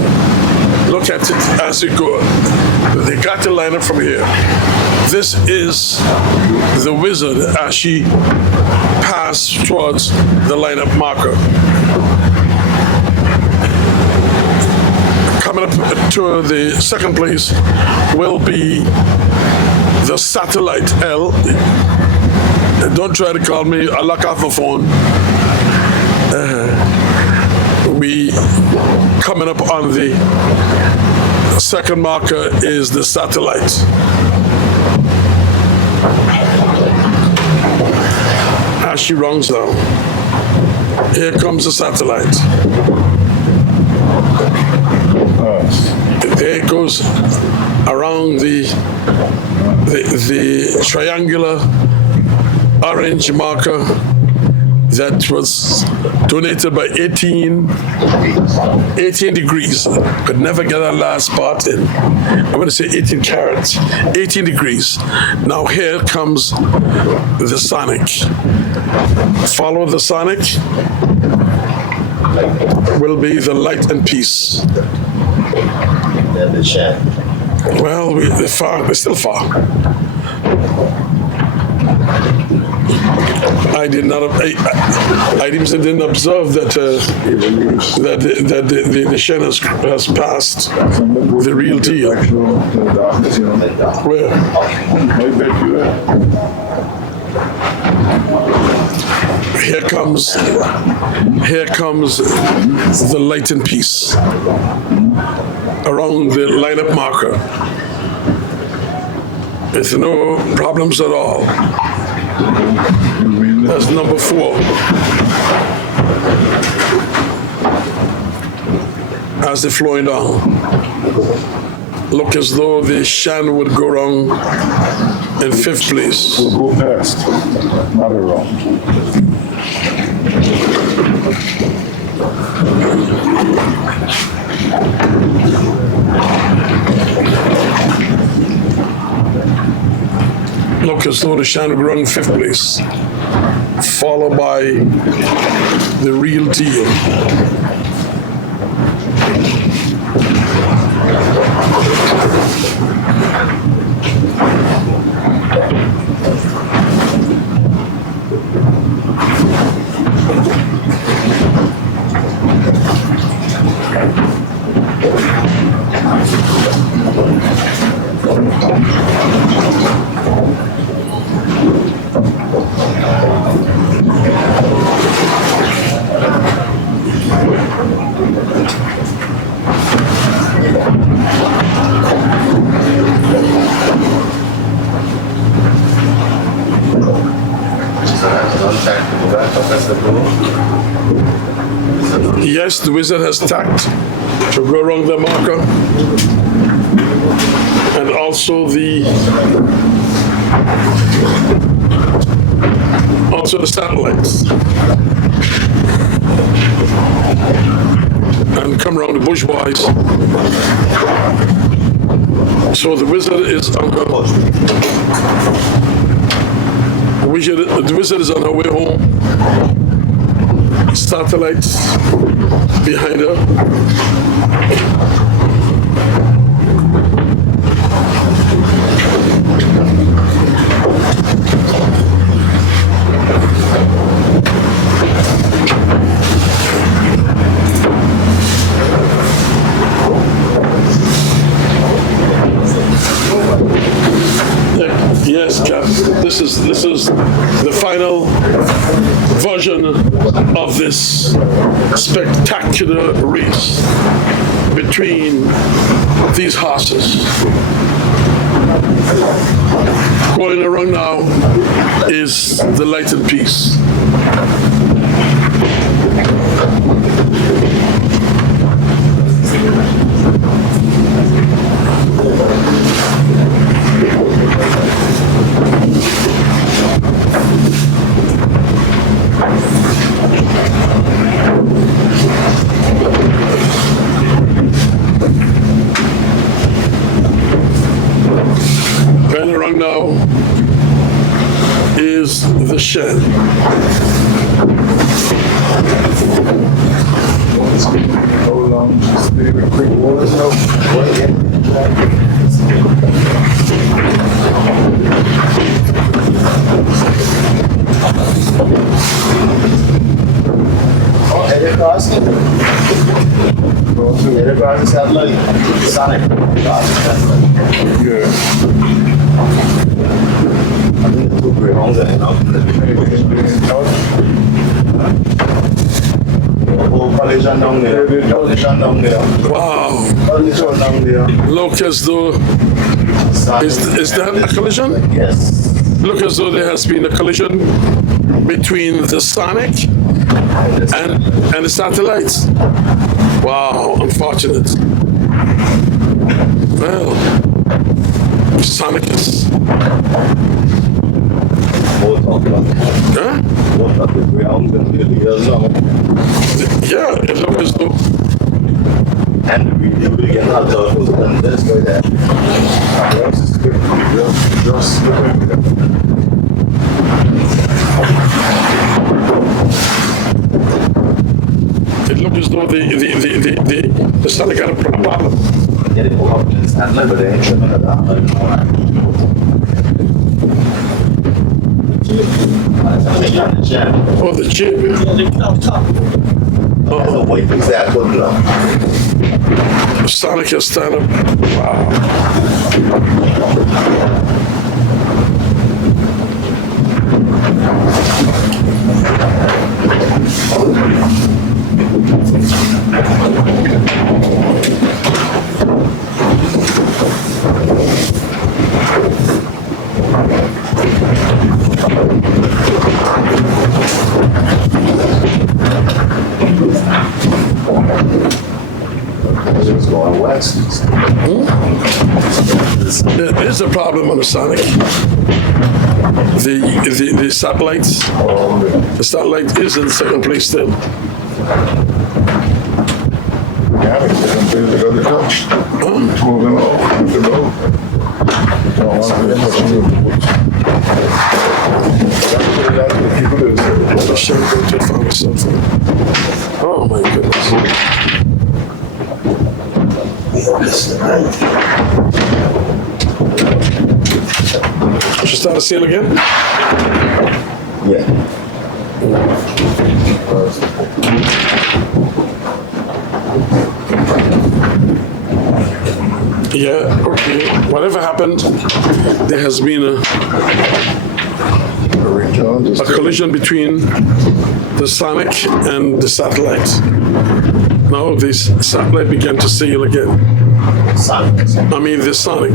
Look at it as you go. They got the lineup from here. This is the Wizard as she passed towards the lineup marker. Coming up to the 2nd place will be the Satellite L. Don't try to call me, I lock off my phone. We coming up on the 2nd marker is the Satellite. As she runs down, here comes the Satellite. There it goes around the triangular orange marker. that was donated by 18 degrees. Could never get that last part in. I'm going to say 18 carats, 18 degrees. Now here comes the Sonic. Follow the Sonic will be the Light and Peace. Then the Shen. Well, they're far. They're still far. I did not. I didn't observe that the Shen has passed the real deal. Where? Here comes the Light and Peace around the lineup marker. With no problems at all. That's number 4. As they're flowing down. Look as though the Shan would go wrong in 5th place. We'll go past, not around. Look as though the Shan would run in 5th place, followed by the real deal. Yes, the wizard has tacked to go around the marker, and also the satellites, and come around the bush boys. So the wizard is on her. The wizard is on her way home. Satellites behind her. Yes, Cap. This is the final version of this spectacular race between these horses. Going around now is the Light and Peace. Going around now is the Shen. Hold on, just leave a quick water Oh, Eric Cross. Eric Cross is satellite. Sonic. Yeah. I think the 2 greyhounds are enough. Oh, collision down there. Collision down there. Wow. Collision down there. Look as though, is that a collision? Yes. Look as though there has been a collision between the Sonic and the satellites. Wow, unfortunate. Well, Sonic is... Both of them. Huh? Both of the ground and the years on it. Yeah, it looked as though. And we again our thought was done this by that. It looked as though the Sonic had a problem. Yeah, they pull up and stand like, but they ain't tripping at all. I don't know why. Oh, the chip. That's the white things that put it up. Sonic has stand up. Wow. It's going west. There is a problem on the Sonic. The satellites, the satellite is in second place still. Yeah, they got the touch. Moving off the road. The show go to find myself. Oh my goodness. Should start a sale again? Yeah. Yeah, okay. Whatever happened, there has been a collision between the Sonic and the satellite. Now this satellite began to sail again. I mean the Sonic.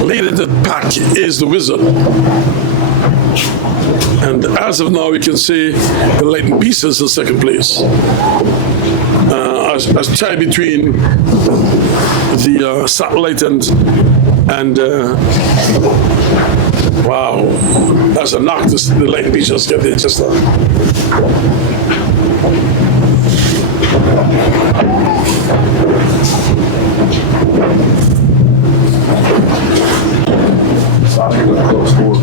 Leading the pack is the Wizard. And as of now, we can see the Leighton Pieces in second place. As tied between the satellite and wow, that's a knock. The Leighton Pieces get there just now. Sonic is a close sport.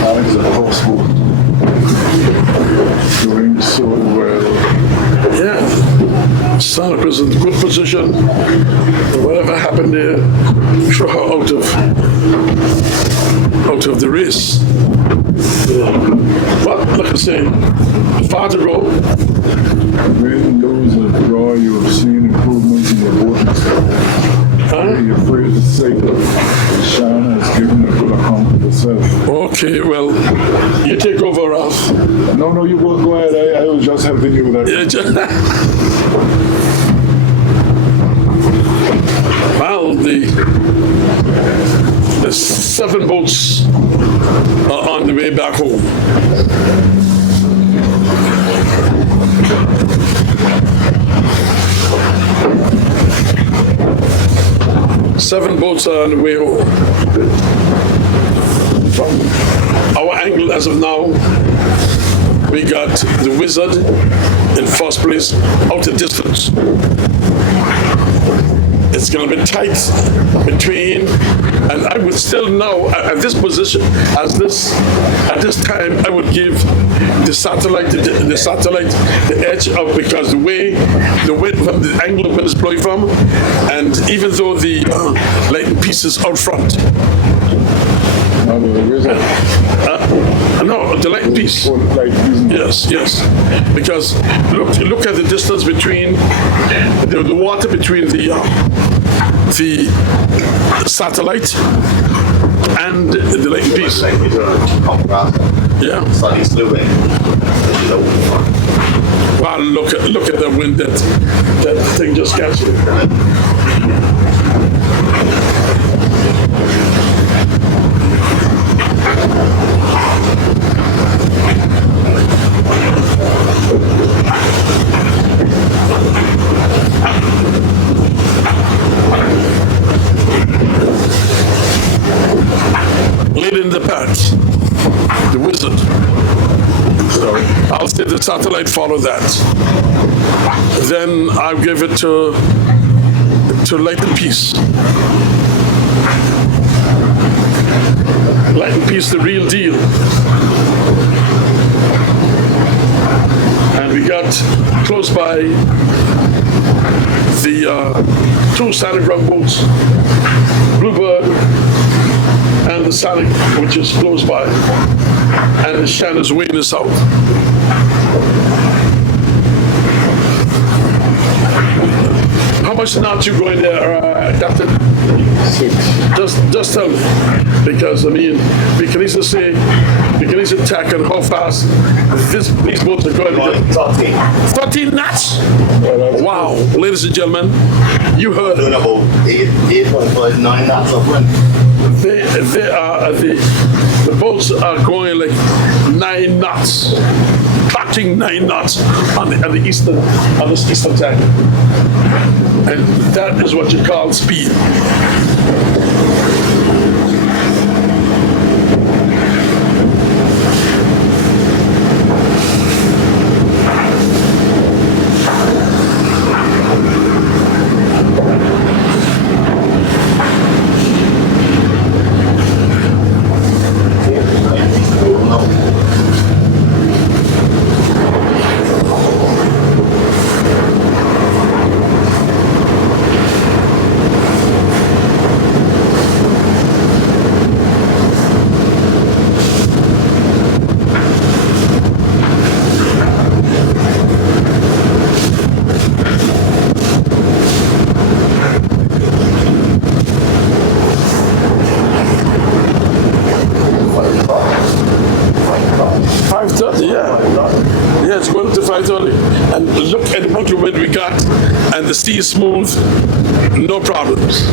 Sonic is a close sport. Doing so well. Yeah, Sonic was in good position. Whatever happened there, threw her out of the race. Yeah. But like I say, far to go. When those are draw, you have seen improvements in your boating style. You're afraid to say that Shana has given a good account of herself. Okay, well, you take over, Ralph. No, you go ahead. I was just helping you with that. Yeah, well, the 7 boats are on the way back home. Seven boats are on the way home. From our angle as of now, we got the Wizard in first place, out of distance. It's going to be tight between, and I would still know at this position, at this time, I would give the satellite the edge up because the angle of where it's blowing from, and even though the Leighton Pieces out front. No, the Wizard. No, the light piece. Yes, yes. Because look at the distance between the water between the satellite and the light piece. Like it's compressed. Yeah. So it's fluid. Wow, look at the wind that thing just captured. Leading the path, the wizard. So I'll say the satellite follow that. Then I'll give it to Light and Peace. Light and Peace, the real deal. And we got close by the two Sonic Rock boats, Bluebird and the Sonic, which is close by, and the Shannon's way in the south. How much knots you going there, Captain? 6. Just tell me, because I mean, we can easily say, we can easily tack on how fast these boats are going. 13 knots? Wow, ladies and gentlemen, you heard Doing it. about 8.5, 9 knots of wind. The boats are going like 9 knots, clocking 9 knots on the eastern tank, and that is what you call speed. Yeah, it's going to 5:30. And look at the amount of wind we got, and the sea is smooth, no problems.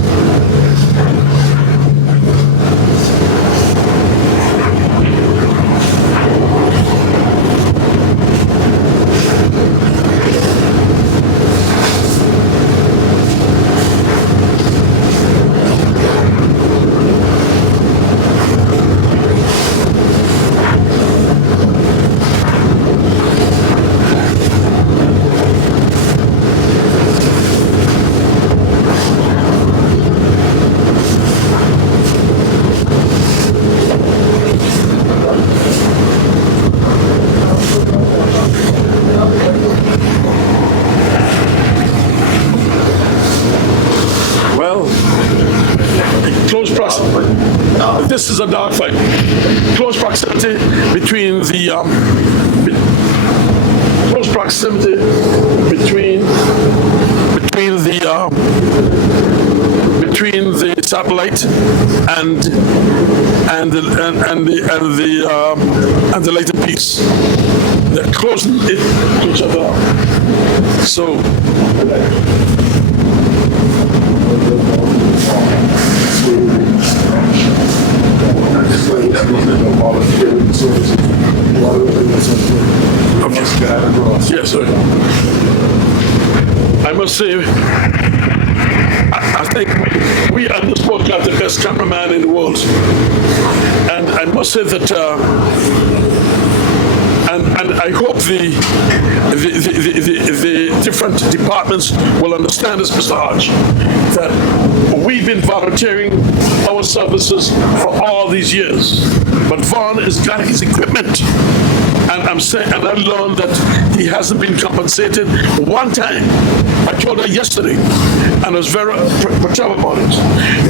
This is a dogfight. Close proximity between the satellite and the lighted piece. They're close to each other. So. Okay. Yes, sir. I must say, I think we on this boat got the best cameraman in the world, and I must say that. And I hope the different departments will understand this, Mr. Hodge, that we've been volunteering our services for all these years. but Vaughn has got his equipment. And I'm saying, and I learned that he hasn't been compensated one time. I told her yesterday, and I was very perturbed about it.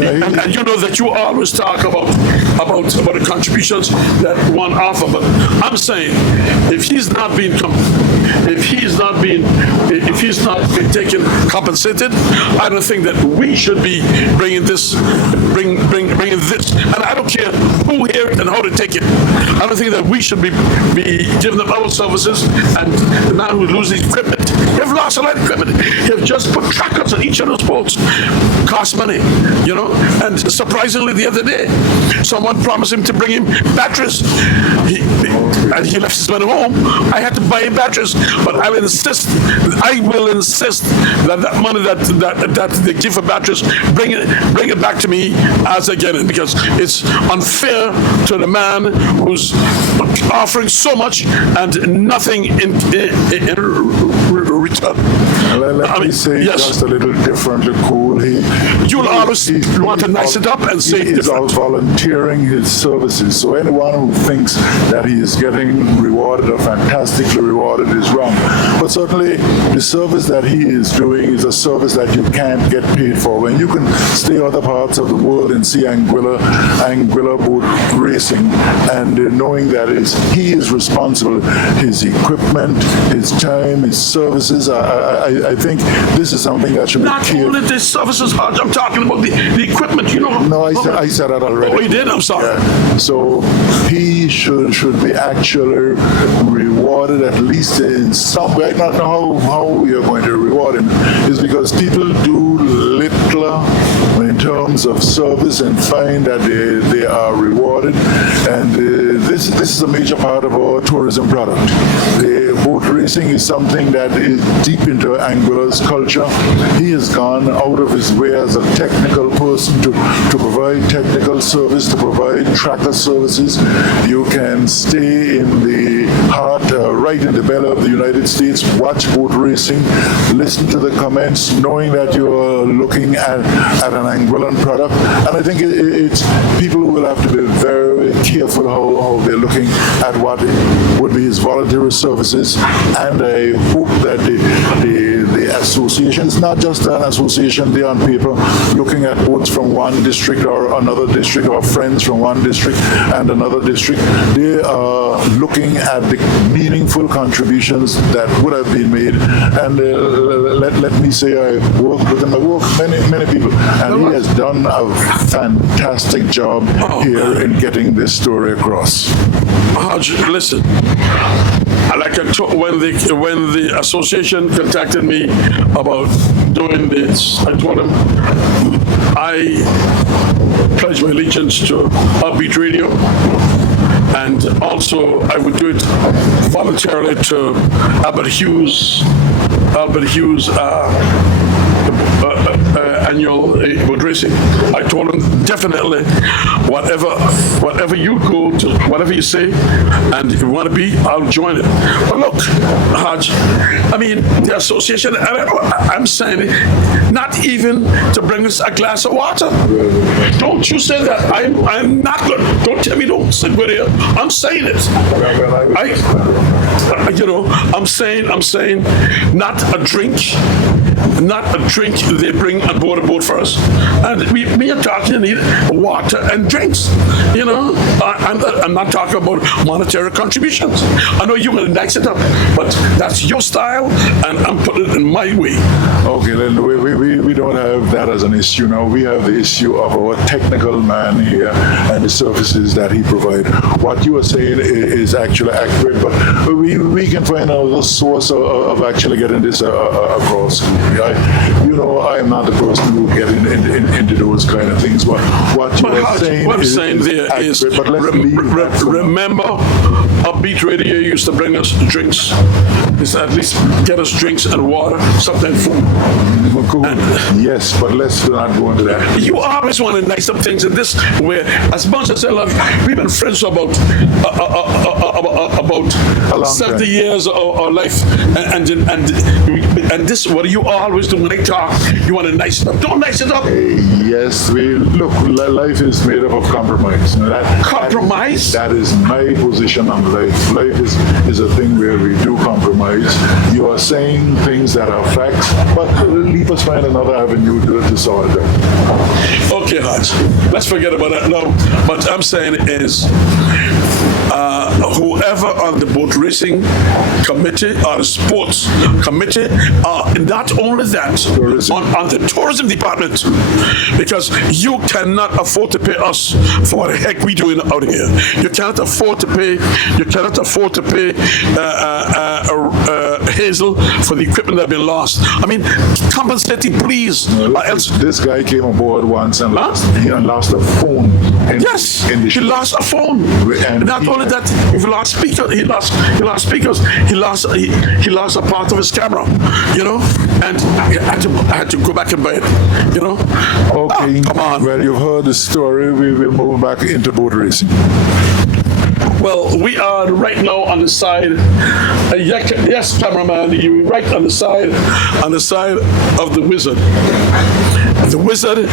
And you know that you always talk about the contributions that one offer, but I'm saying if he's not being taken compensated, I don't think that we should be bringing this. And I don't care who here and how to take it. I don't think that we should be giving them our services, and the man who loses equipment, they've lost a lot of equipment. They've just put trackers on each of those boats. Cost money, you know. And surprisingly, the other day, someone promised him to bring him batteries. And he left his money home. I had to buy him batteries, but I will insist that money that they give for batteries, bring it back to me as I get it, because it's unfair to the man who's offering so much and nothing in return. Let me say yes. just a little differently, cool. You'll always want to nice it up and say he is all volunteering his services. So anyone who thinks that he is getting rewarded or fantastically rewarded is wrong. But certainly the service that he is doing is a service that you can't get paid for. When you can stay other parts of the world and see Anguilla boat racing, and knowing that he is responsible, his equipment, his time, his services, I think this is something that should be not only the services, I'm talking about the equipment, you know. No, I said that already. Oh, you did? I'm sorry. Yeah. So he should be actually rewarded at least in some way. I don't know how you're going to reward him. Is because people do little in terms of service and find that they are rewarded. And this is a major part of our tourism product. The boat racing is something that is deep into Anguilla's culture. He has gone out of his way as a technical person to provide technical service, to provide tracker services. You can stay in the heart, right in the belly of the United States, watch boat racing, listen to the comments, knowing that you're looking at an Anguillan product. And I think it's people will have to be very careful how they're looking at what would be his voluntary services. And I hope that the association is not just an association there on paper looking at boats from one district or another district, or friends from one district and another district. They are looking at the meaningful contributions that would have been made. And let me say, I work with him. I work with many people, and he has done a fantastic job here in getting this story across. Listen, like when the association contacted me about doing this, I told them I pledge my allegiance to Upbeat Radio, and also I would do it voluntarily to Albert Hughes annual boat racing. I told him definitely whatever you go to, whatever you say, and if you want to be, I'll join it. But look, Haj, I mean, the association, I'm saying it, not even to bring us a glass of water. Don't you say that. I'm not good. Don't tell me don't sit with you. I'm saying it. I'm saying not a drink they bring on board a boat for us. And we are talking need water and drinks, you know. I'm not talking about monetary contributions. I know you will nice it up, but that's your style, and I'm putting it in my way. Okay, then we don't have that as an issue now. We have the issue of our technical man here and the services that he provides. What you are saying is actually accurate, but we can find another source of actually getting this across. I am not the person who get into those kind of things. What you are saying is accurate, but let's remember, Upbeat Radio used to bring us drinks. It's at least get us drinks and water, sometimes food. Cool. Yes, but let's not go into that. You always want to nice up things in this way. As much as I love you, we've been friends for about 70 years of our life, and this what you all always do when they talk, you want to nice it up. Don't nice it up. Yes, life is made up of compromise. Compromise? That is my position on life. Life is a thing where we do compromise. You are saying things that are facts, but leave us find another avenue to solve them. Okay, Hodge, let's forget about that now. What I'm saying is, whoever on the boat racing committee or the sports committee, not only that, on the tourism department, because you cannot afford to pay us for what the heck we doing out here. You cannot afford to pay Hazel for the equipment that been lost. I mean, compensate him, please. This guy came aboard once and lost a phone. Yes, he lost a phone. And not only that, he lost speakers. He lost speakers. He lost a part of his camera. You know, and I had to go back and buy it. You know. Okay. Come on. Well, you've heard the story. We will move back into boat racing. Well, we are right now on the side. Yes, cameraman, you're right on the side of the Wizard. The Wizard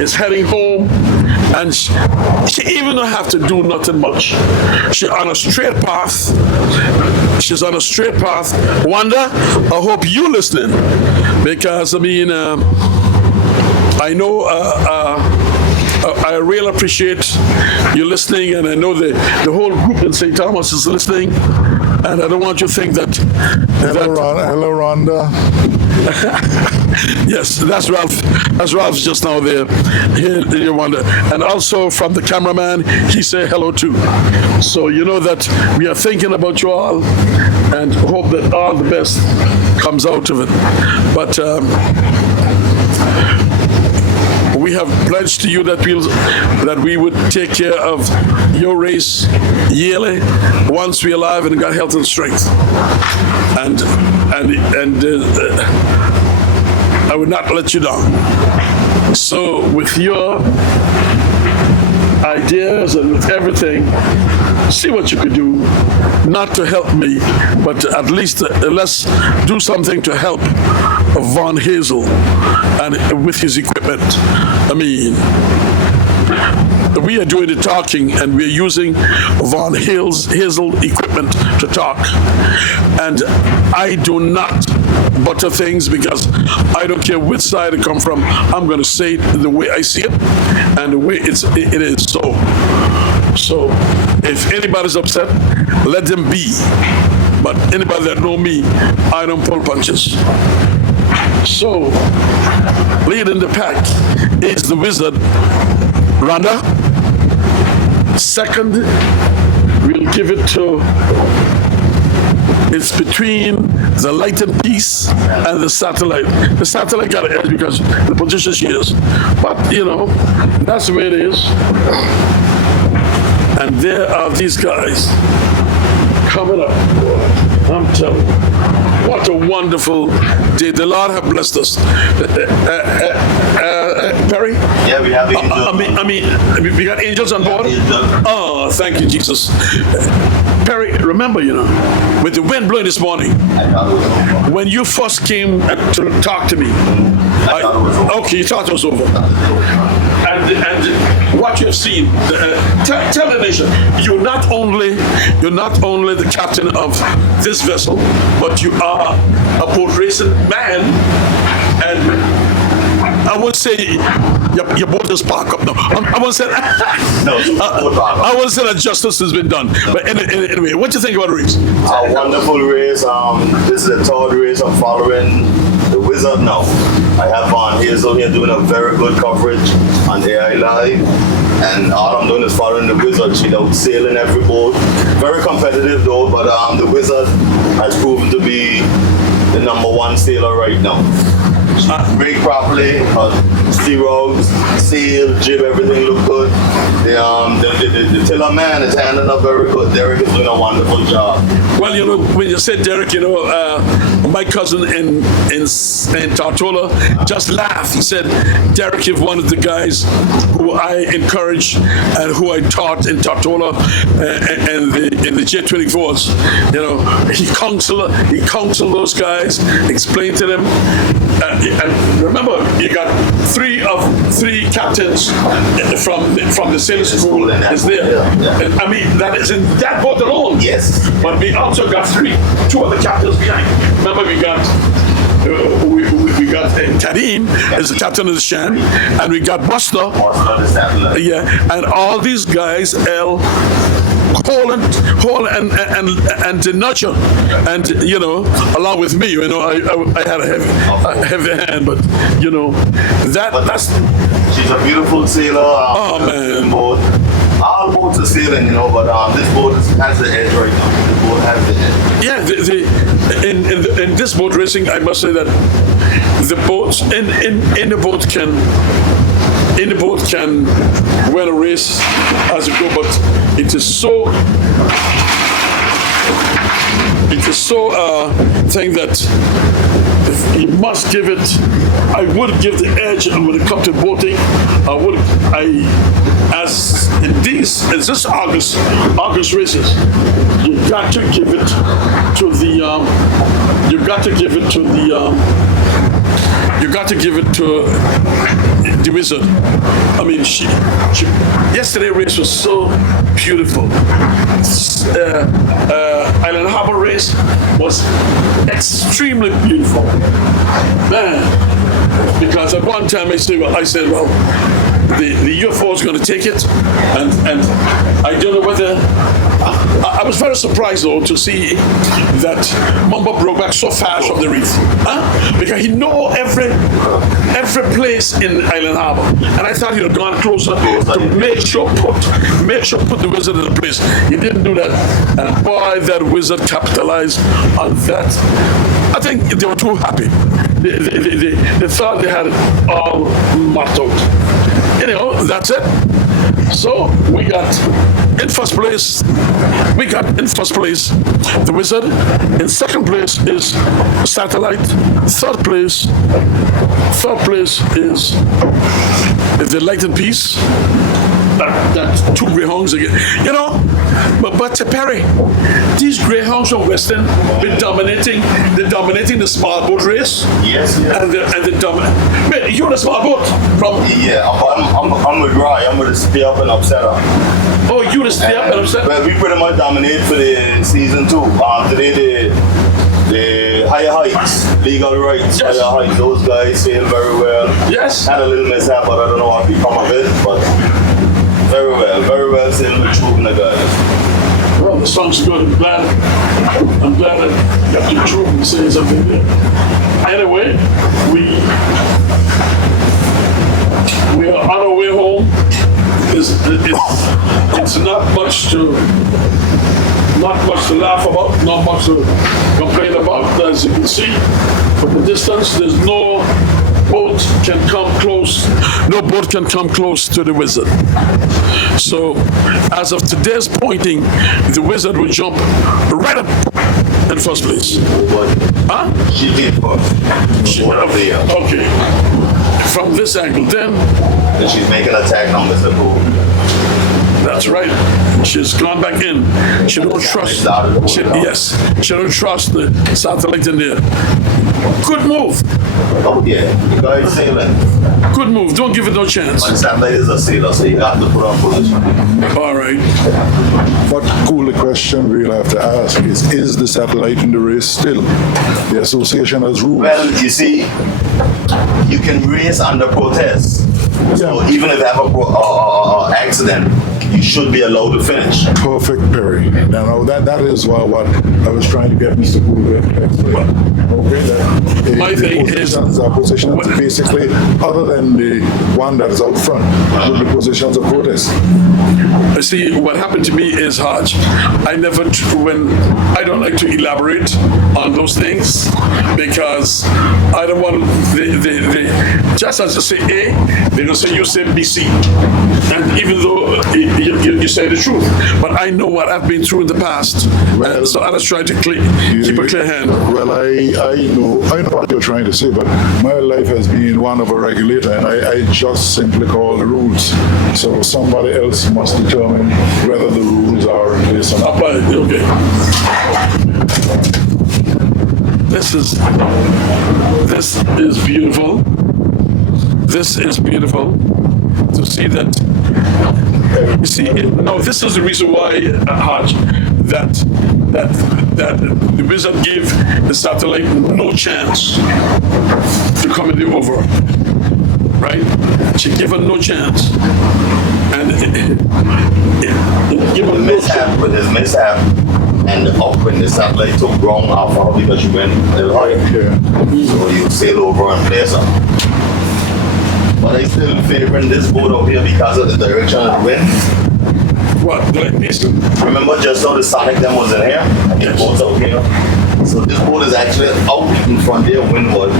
is heading home, and she even don't have to do nothing much. She's on a straight path. She's on a straight path. Wanda, I hope you're listening, because I mean, I know. I really appreciate you listening, and I know the whole group in St. Thomas is listening, and I don't want you to think that. Hello, Rhonda. Yes, that's Ralph. That's Ralph just now there. Here, Wanda. And also from the cameraman, he said hello too. So you know that we are thinking about you all, and hope that all the best comes out of it. But we have pledged to you that we would take care of your race yearly once we're alive and got health and strength. And I would not let you down. So with your ideas and with everything, see what you could do, not to help me, but at least let's do something to help Von Hazel and with his equipment. I mean, we are doing the talking, and we're using Von Hazel equipment to talk. And I do not butter things, because I don't care which side it come from. I'm going to say it the way I see it and the way it is. So if anybody's upset, let them be. But anybody that know me, I don't pull punches. So leading the pack is the Wizard, Rhonda. Second, we'll give it to, it's between the Light and Peace and the Satellite. The Satellite got it because the position she is. But, you know, that's the way it is. And there are these guys coming up. I'm telling you, what a wonderful day. The Lord have blessed us. Perry? Yeah, we have angels. I mean, we got angels on board? Oh, thank you, Jesus. Perry, remember, you know, with the wind blowing this morning, when you first came to talk to me, okay, you thought it was over. And what you have seen, tell the nation, you're not only the captain of this vessel, but you are a boat racing man, and I would say your boat is parked up now. I won't say I won't say that justice has been done. But anyway, what do you think about the race? A wonderful race. This is the third race I'm following the Wizard now. I have Von Hazel here doing a very good coverage on AI Live. And all I'm doing is following the Wizard. She's out sailing every boat. Very competitive though, but the Wizard has proven to be the #1 sailor right now. brake properly, zeros, seal, jib, everything look good. The tiller man is handling up very good. Derek is doing a wonderful job. Well, you know, when you said Derek, you know, my cousin in Tortola just laughed. He said, Derek is one of the guys who I encouraged and who I taught in Tortola and in the J24s. You know, he counseled those guys, explained to them. And remember, you got three captains from the sailing school is there. And, I mean, that is in that boat alone. Yes. But we also got two other captains behind. Remember, we got Karim as the captain of the Shan, and we got Buster. Yeah, and all these guys, Hall and Nurture, and you know, along with me, you know, I had a heavy hand, but you know, that's. She's a beautiful sailor. Oh man. All boats are sailing, you know, but this boat has the edge right now. This boat has the edge. Yeah, in this boat racing, I must say that the boats in the boat can win a race as it go, but it is so thing that you must give it. I would give the edge when it comes to boating. As this August races, you got to give it to the Wizard. I mean, yesterday race was so beautiful. Island Harbor race was extremely beautiful, man. Because at one time I said, well, the UFO is going to take it, and I don't know whether. I was very surprised though to see that Mamba broke back so fast from the reef, because he know every place in Island Harbor, and I thought he had gone closer to make sure put the Wizard in the place. He didn't do that, and boy, that Wizard capitalized on that. I think they were too happy. They thought they had it all mapped out. You know, that's it. So we got in first place the Wizard. In second place is Satellite. Third place is the Light and Peace. That two Greyhounds again. You know, but Perry, these Greyhounds from Western been dominating the small boat race. Yes. And the dominant. Man, you're the small boat from. Yeah, I'm with Rye. I'm with the stay up and upset her. Oh, you the stay up and upset. Well, we pretty much dominate for the season 2. Today the Higher Heights, Legal Rights, Yes. Higher Heights, those guys sail very well. Yes. Had a little mishap, but I don't know what become of it, but very well sailing with Troop and the guys. Well, the song's good. I'm glad that Captain Troop saying something there. Anyway, we are on our way home. It's not much to laugh about, not much to complain about, as you can see. From the distance, there's no boat can come close to the Wizard. So, as of today's pointing, the Wizard will jump right up in first place. Huh? She did first. Okay. From this angle, then. And she's making attack on Mr. Poole. That's right. She's gone back in. She don't trust. She don't trust the Satellite in there. Good move. Oh yeah, the guys sailing. Good move. Don't give it no chance. But Satellite is a sailor, so you got to put on position. All right. What cool question we'll have to ask is the Satellite in the race still? The association has rules. Well, you see, you can race under protest. So even if you have a accident, you should be allowed to finish. Perfect, Perry. Now that is what I was trying to get Mr. Poole to explain. Okay, that My thing is- positions basically, other than the one that is out front, would be positions of protest. See, what happened to me is, Hodge, I I don't like to elaborate on those things because I don't want, just as you say A, they're gonna say you say BC. And even though you say the truth, but I know what I've been through in the past. And so I was trying to keep a clear hand. Well, I know what you're trying to say, but my life has been one of a regulator, and I just simply call the rules. So somebody else must determine whether the rules are in place or not. Apply, okay. This is beautiful. This is beautiful to see that. You see, no, this is the reason why, Hodge, that the wizard gave the satellite no chance to come in the over. Right? She gave her no chance. And give her no chance. With his mishap and up when the satellite took wrong alpha because you went a little high. Yeah. So you sail over and place up. But I still favoring this boat out here because of the direction of the wind. What? Like this? Remember just how the Sonic them was in here? And the boat's out here. So this boat is actually out in front there, windward.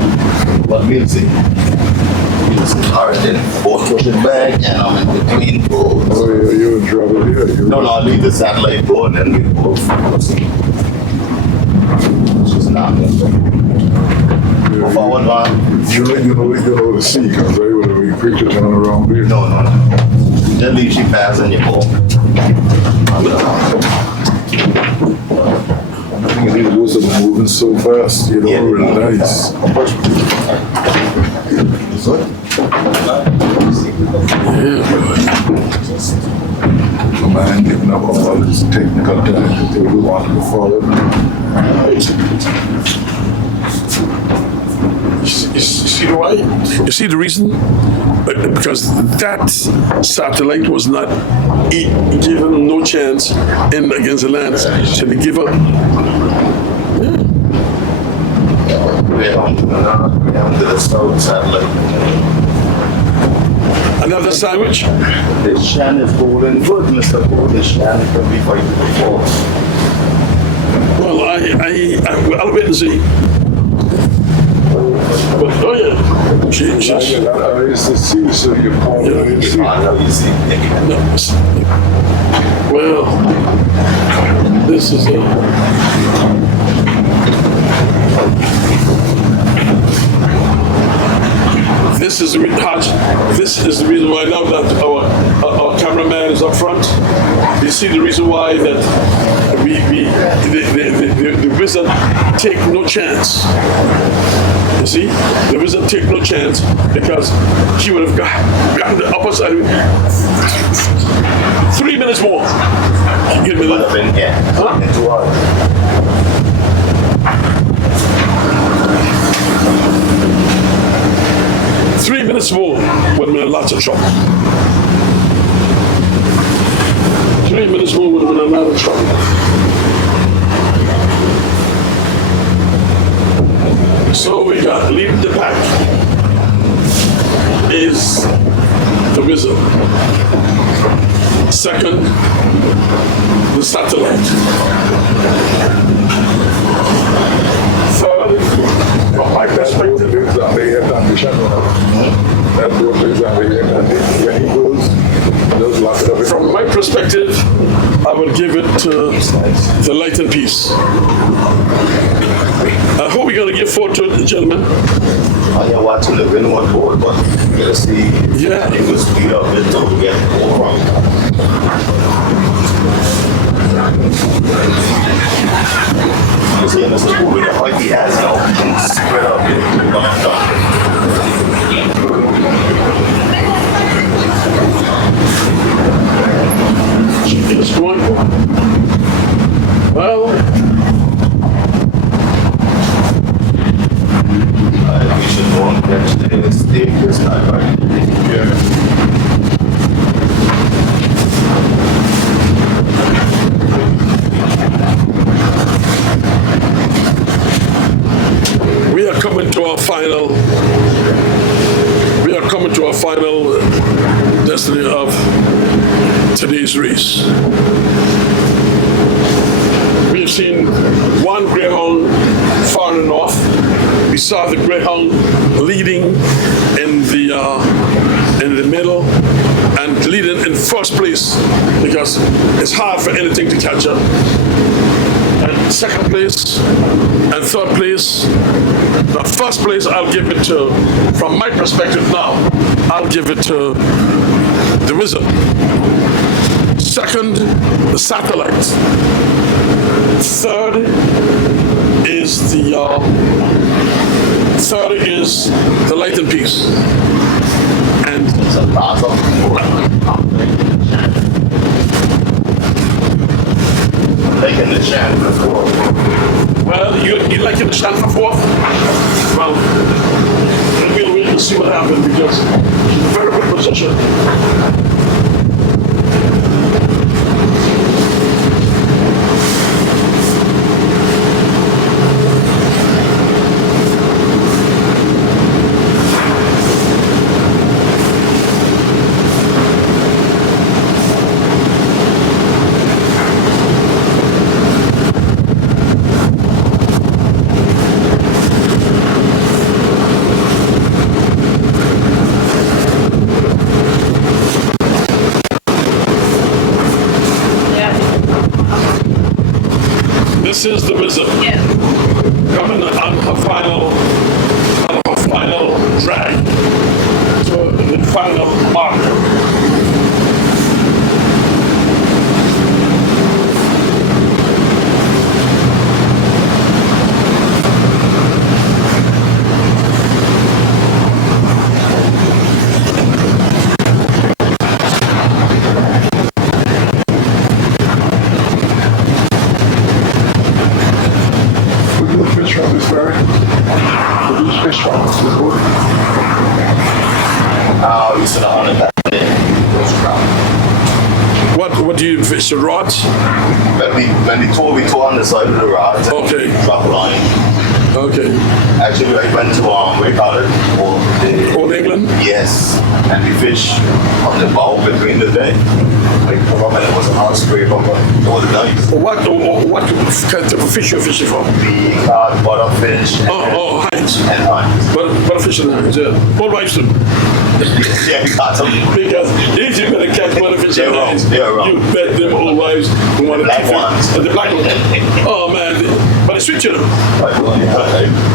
But we'll see. We'll see. Alright then, boat push it back and I'm in between boats. Oh, you're in trouble here. No, I'll leave the satellite go and then we'll go see. It's just not good. Go forward, man. You know the sea comes right with the creatures running around here. No. Then leave she pass and you go. These boats are moving so fast, Yeah. really nice. Good. The man giving up all his technical time that they would want to follow. You see why? You see the reason? Because that satellite was not given no chance in against the land. So they give up. We're on to the south satellite. Another sandwich? The Shan is golden good, Mr. Cole. The Shan can be fighting before. Well, I'll wait and see. But, oh yeah. I used to see, so you call it. I know you see. Well, this is This is the reason why now that our cameraman is up front. You see the reason why that the wizard take no chance. You see, the wizard take no chance because he would have gotten the upper side. 3 minutes more. Give me But that. I've been here. Huh? It's too hard. 3 minutes more would have been lots of trouble. 3 minutes more would have been a lot of trouble. So we got lead the pack is the wizard. Second, the satellite. Third, from my perspective, from my perspective, I would give it to the light and peace. Who are we going to give for to the gentlemen? You're watching the windward board, but you gotta see. Yeah. It will speed up it to get more. You see, Mr. Cole, with the height he has now, he can spread out it. It's going. Well, We should go and catch the steak this time, right? Yeah. final. We are coming to our final destiny of today's race. We have seen one greyhound far in the north. We saw the greyhound leading in the middle and leading in first place because it's hard for anything to catch up. And second place and third place. The first place I'll give it to, from my perspective now, I'll give it to the Wizard. Second, the Satellite. Third is the Light and Peace. And Taking the chance before. well, you like it to stand for fourth? Well, we'll wait and see what happens because very good position. This is the Wizard coming on her final drag to the final marker. You said 100 What do you fish, the rods? When we tore on the side of the rod, Okay. drop a line. Okay. Actually, I went to we call it Old England? yes, and we fish on the bow between the day. Like probably it was a hard scrape over all the days. What kind of fish you're fishing for? We caught butterfish Heinz. and hunts. Butterfish and Heinz, yeah. Paul Wybster. Yeah, we caught some Because if you're going to catch butterfish and They're Heinz, wrong. you bet them old wives who want to black keep it. ones. The black ones. Oh, man. But it's sweet, you know. like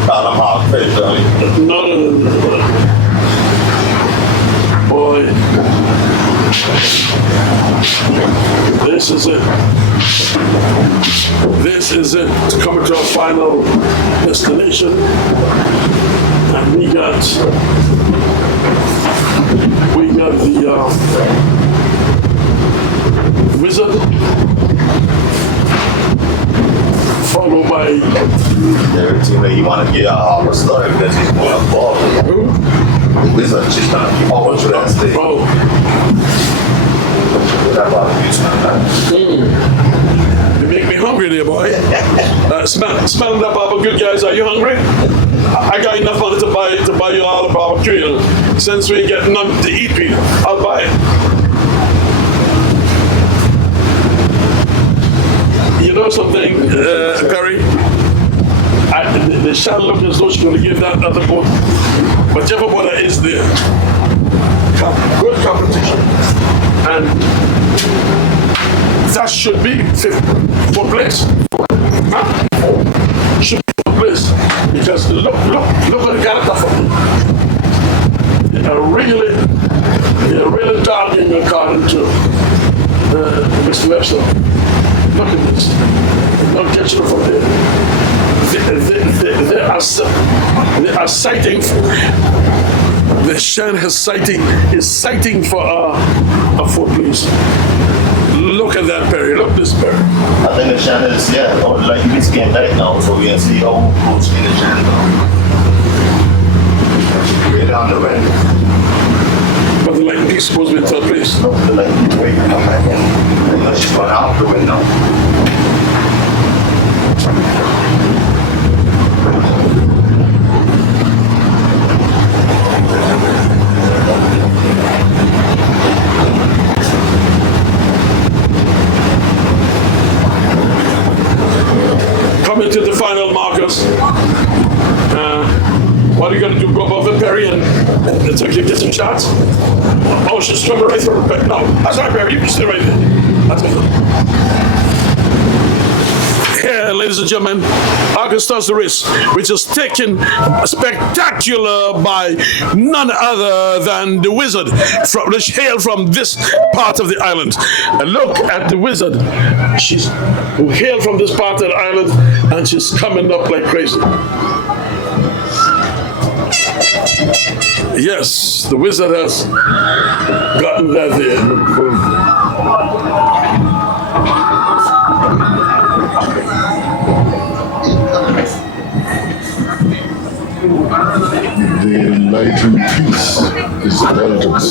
caught them hard fish. No. Boy. This is it. This is it. Coming to our final destination. And we got the Wizard, followed by Everything that you want to get out of the story because he's going to fall. The Wizard just trying to keep all to that stage. bro. That's why I'm using that. You make me hungry there, boy. Smell that barbecue, guys. Are you hungry? I got enough money to buy you all the barbecue. You know? Since we get nothing to eat, Peter, I'll buy it. You know something, Perry? The shadow look as though she's going to give that other boat. Whichever boat that is there. Good competition. And that should be fourth place. Huh? Should be fourth place. Because look at the character for me. They're really dogging according to Mr. Webster. Look at this. Don't get you from there. They are citing. The Shan is citing for a fourth place. Look at that, Perry. Look at this, Perry. I think the channel is, like this game back now, so we can see how close in the channel. Way down the way. But the light piece supposed to be third place. No, the light is way come back in. And she's going out the window. girls. What are you gonna do? Go above the Perry and get some shots? Oh, she's swimming right through her. No, that's not Perry. You can stay right there. That's me. Here, ladies and gentlemen, Augustus the Race, which is taken spectacular by none other than the wizard, which hail from this part of the island. And look at the wizard. She's who hail from this part of the island, and she's coming up like crazy. Yes, the wizard has gotten that there. The light and peace is the elders,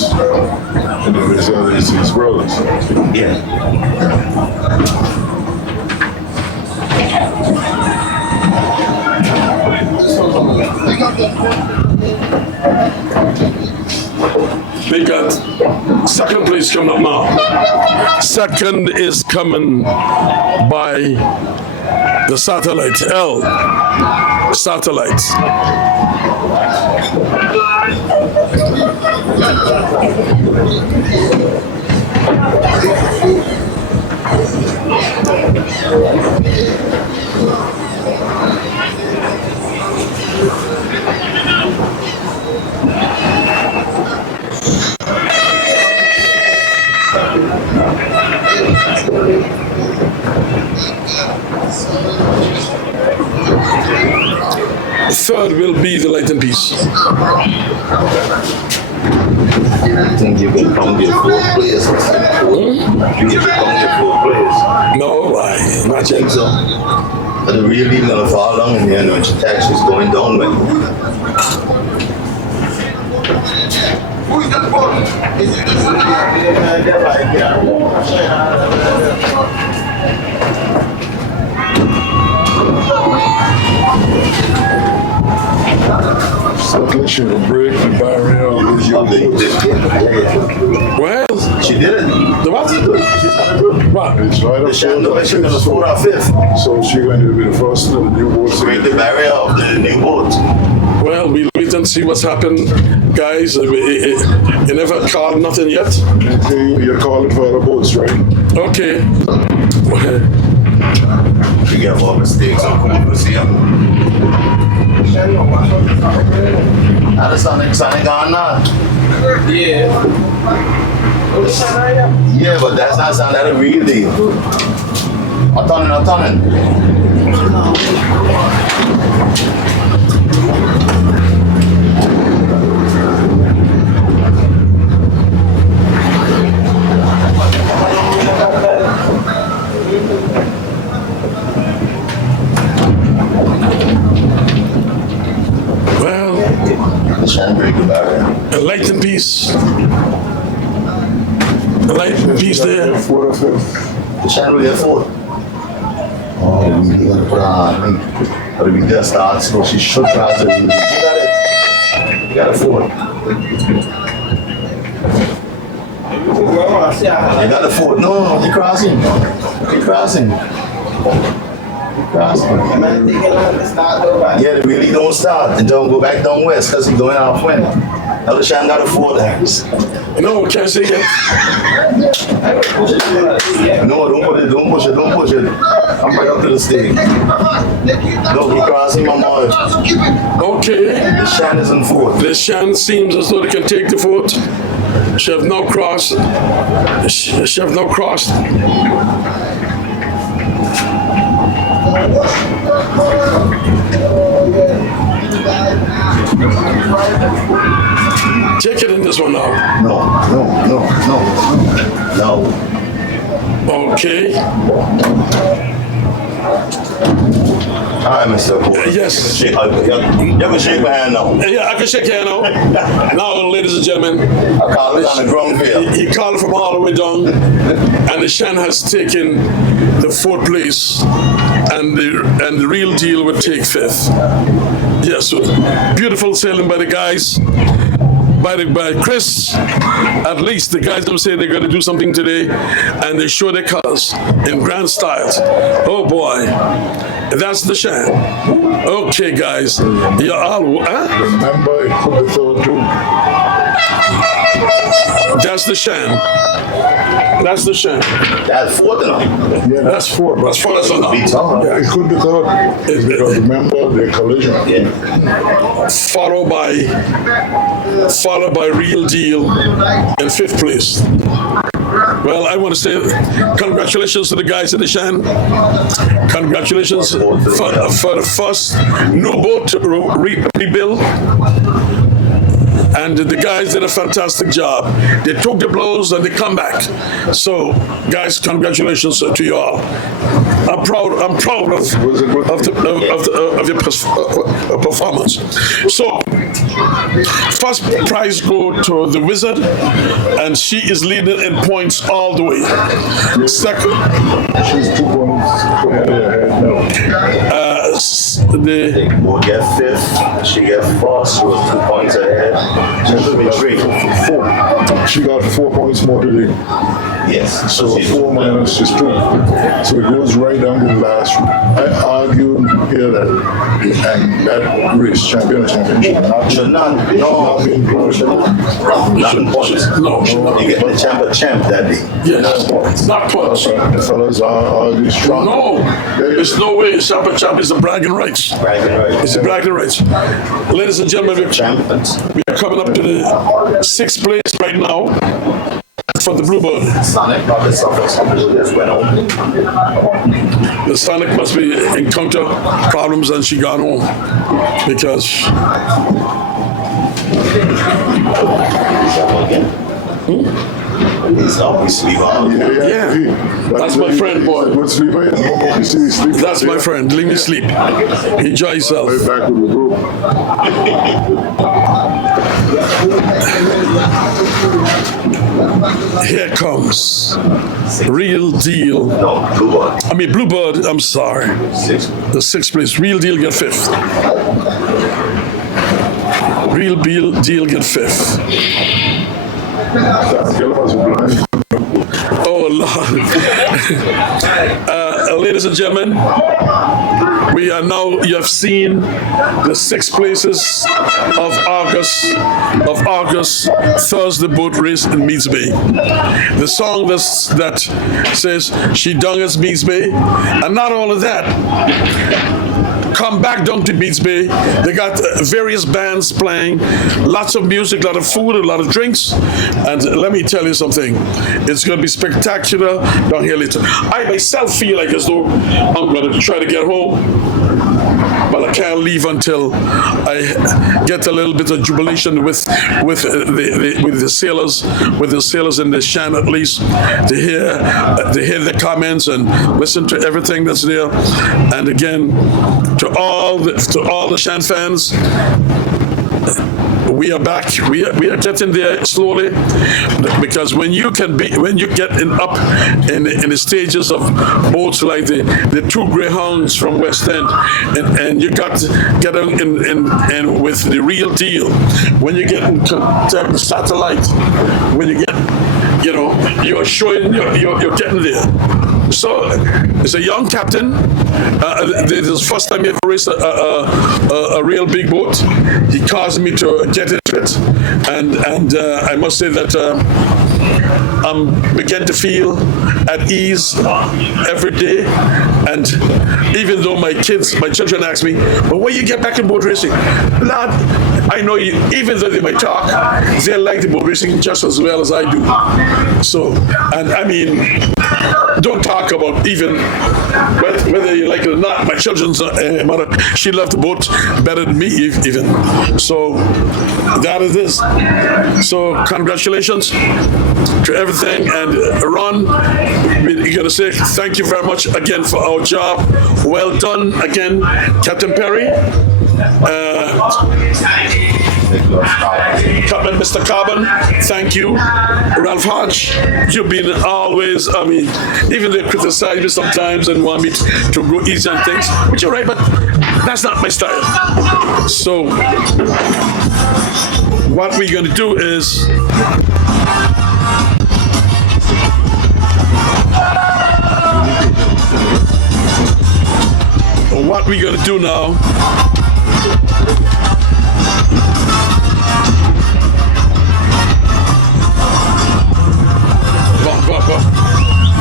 and the result is his brothers. Yeah. They got second place coming up now. Second is coming by the satellite, L. Satellite. Third will be the light and peace. I think you can come get 4 players. You get to come get 4 players. No, not yet. So, but the real lead gonna fall down in there, and your tax is going down with. So let you break the barrier with your Well, She did it. the what? What? It's right up She had no mission to the 4 or 5th. So she's going to be the first of the new boats. Break the barrier of the new boat. Well, we'll wait and see what's happened, guys. You never called nothing yet? You're calling for other boats, right? Okay. We got more mistakes on Cooper see him. How does Sonic gone now? Yeah. Yeah, but that's not sound that a real deal. A ton. Well, Shannon break the barrier. a light and peace. A light and peace there. 4 or 5th. Shannon really at 4. Oh, we gotta put her on me. Gotta be there start slow. She should cross it. You got it. You got a 4. You got the 4. No, you're crossing. You're crossing. Yeah, they really don't start. They don't go back down west because he's going off wind. Elder Shan got a 4 there. No, can't say yet. No, don't push it. I'm right up to the stage. Don't be crossing my mother. Okay. The Shan is in 4th. The Shan seems as though they can take the fort. She have now crossed. She have now crossed. Take it in this one now. No. Okay. All right, Mr. Cole. Yes. You can shake my hand now. Yeah, I can shake your hand now. Now, ladies and gentlemen, I call it on the ground field. he called from all the way down, and the Shan has taken the 4th place, and the real deal would take 5th. Yes, so beautiful sailing by the guys. By Chris. At least the guys don't say they're going to do something today, and they show their colors in grand style. Oh boy. That's the Shan. Okay, guys. You're all, huh? Remember, it could be third too. That's the Shan. That's the Shan. That's fourth now. Yeah, That's four. That's four. That's enough. Be tough. yeah, it could be third. Because remember the collision. Yeah. Followed by Real Deal in fifth place. Well, I want to say congratulations to the guys in the Shan. Congratulations for the first new boat to rebuild. And the guys did a fantastic job. They took the blows and they come back. So, guys, congratulations to you all. I'm proud of your performance. So, first prize go to the Wizard, and she is leading in points all the way. Second, She's 2 points ahead now. the We'll get fifth. She get fourth. She was 2 points ahead. She'll be three. 4. She got 4 points more today. Yes. So she's 4 minus is 2. So it goes right down to the last. I argued here that race, championship, should not. should No. not be included. Not in points. no, You get the champ that day. yes, not points. The fellas are strong. No, there's no way. Champ is the bragging rights. Bragging rights. It's the bragging rights. Ladies and gentlemen, Champions. we are coming up to the sixth place right now for the Bluebird. Sonic probably suffered something just went on. The Sonic must be encounter problems and she gone home because He's always sleep on. Yeah. That's my friend, boy. Good sleeper. You see, he sleep. that's my friend. Leave me sleep. Enjoy yourself. Right back with the group. Here comes Real Deal. No, blue one. Bluebird, I'm sorry. 6. The sixth place. Real Deal get fifth. Real Deal get fifth. Oh, Lord. Ladies and gentlemen, we are now, you have seen the 6 places of August Thursday boat race in Meads Bay. The song that says, she dung us Meads Bay. And not all of that, come back down to Meads Bay. They got various bands playing, lots of music, a lot of food, a lot of drinks. And let me tell you something, it's going to be spectacular down here later. I myself feel like as though I'm going to try to get home, but I can't leave until I get a little bit of jubilation with the sailors in the Shan at least, to hear the comments and listen to everything that's there. And again, to all the Shan fans, we are back. We are getting there slowly, because when you get up in the stages of boats like the 2 Greyhounds from West End, and you got to get in with the Real Deal. When you get into Satellite, when you get, you're showing you're getting there. So it's a young captain. This is the first time he ever raced a real big boat. He caused me to get into it, and I must say that I'm beginning to feel at ease every day. And even though my children ask me, "But when you get back in boat racing?" Lad, I know you. Even though they might talk, they like the boat racing just as well as I do. So, and I mean, don't talk about even whether you like it or not. My children's mother, she loved the boat better than me even. So that is this. So congratulations to everything. And Ron, we're going to say thank you very much again for our job. Well done again, Captain Perry. Captain Mr. Carbon, thank you. Ralph Hodge, you've been always, even they criticize me sometimes and want me to go easy on things, which you're right, but that's not my style. So, what we're going to do is, what we're gonna do now.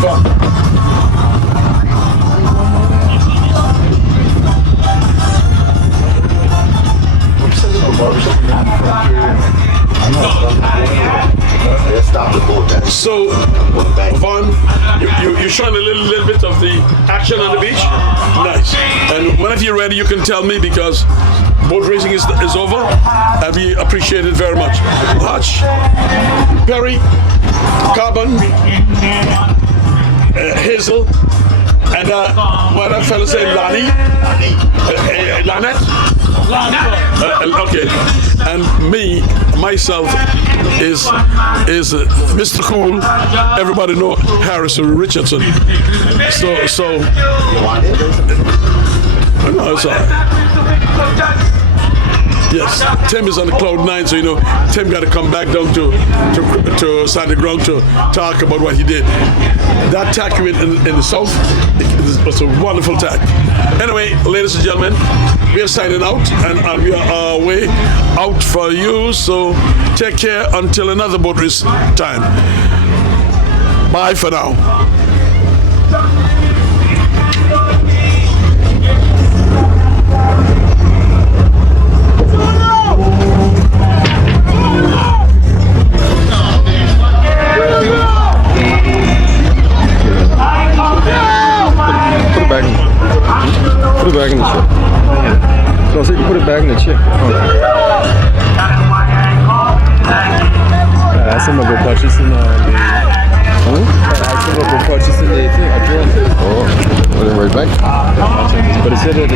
Va. They stop the boat. That's So, Vaughn, you're showing a little bit of the action on the beach? Nice. And whenever you're ready, you can tell me because boat racing is over and we appreciate it very much. Hutch, Perry, Carbon, Hazel, and what that fella say, Lonnie? Lanette? Okay. And myself is Mr. Cool. Everybody know Harrison Richardson. So no, it's all right. Yes, Tim is on the cloud nine, so Tim got to come back down to Sandy Ground to talk about what he did. That tack in the south was a wonderful tack. Anyway, ladies and gentlemen, we are signing out and we are our way out for you. So take care until another boat race time. Bye for now. Put it back in the chip. So I said you put it back in the chip. Okay. I said my purchase in the thing. I drove. Oh, put it right back. But it said that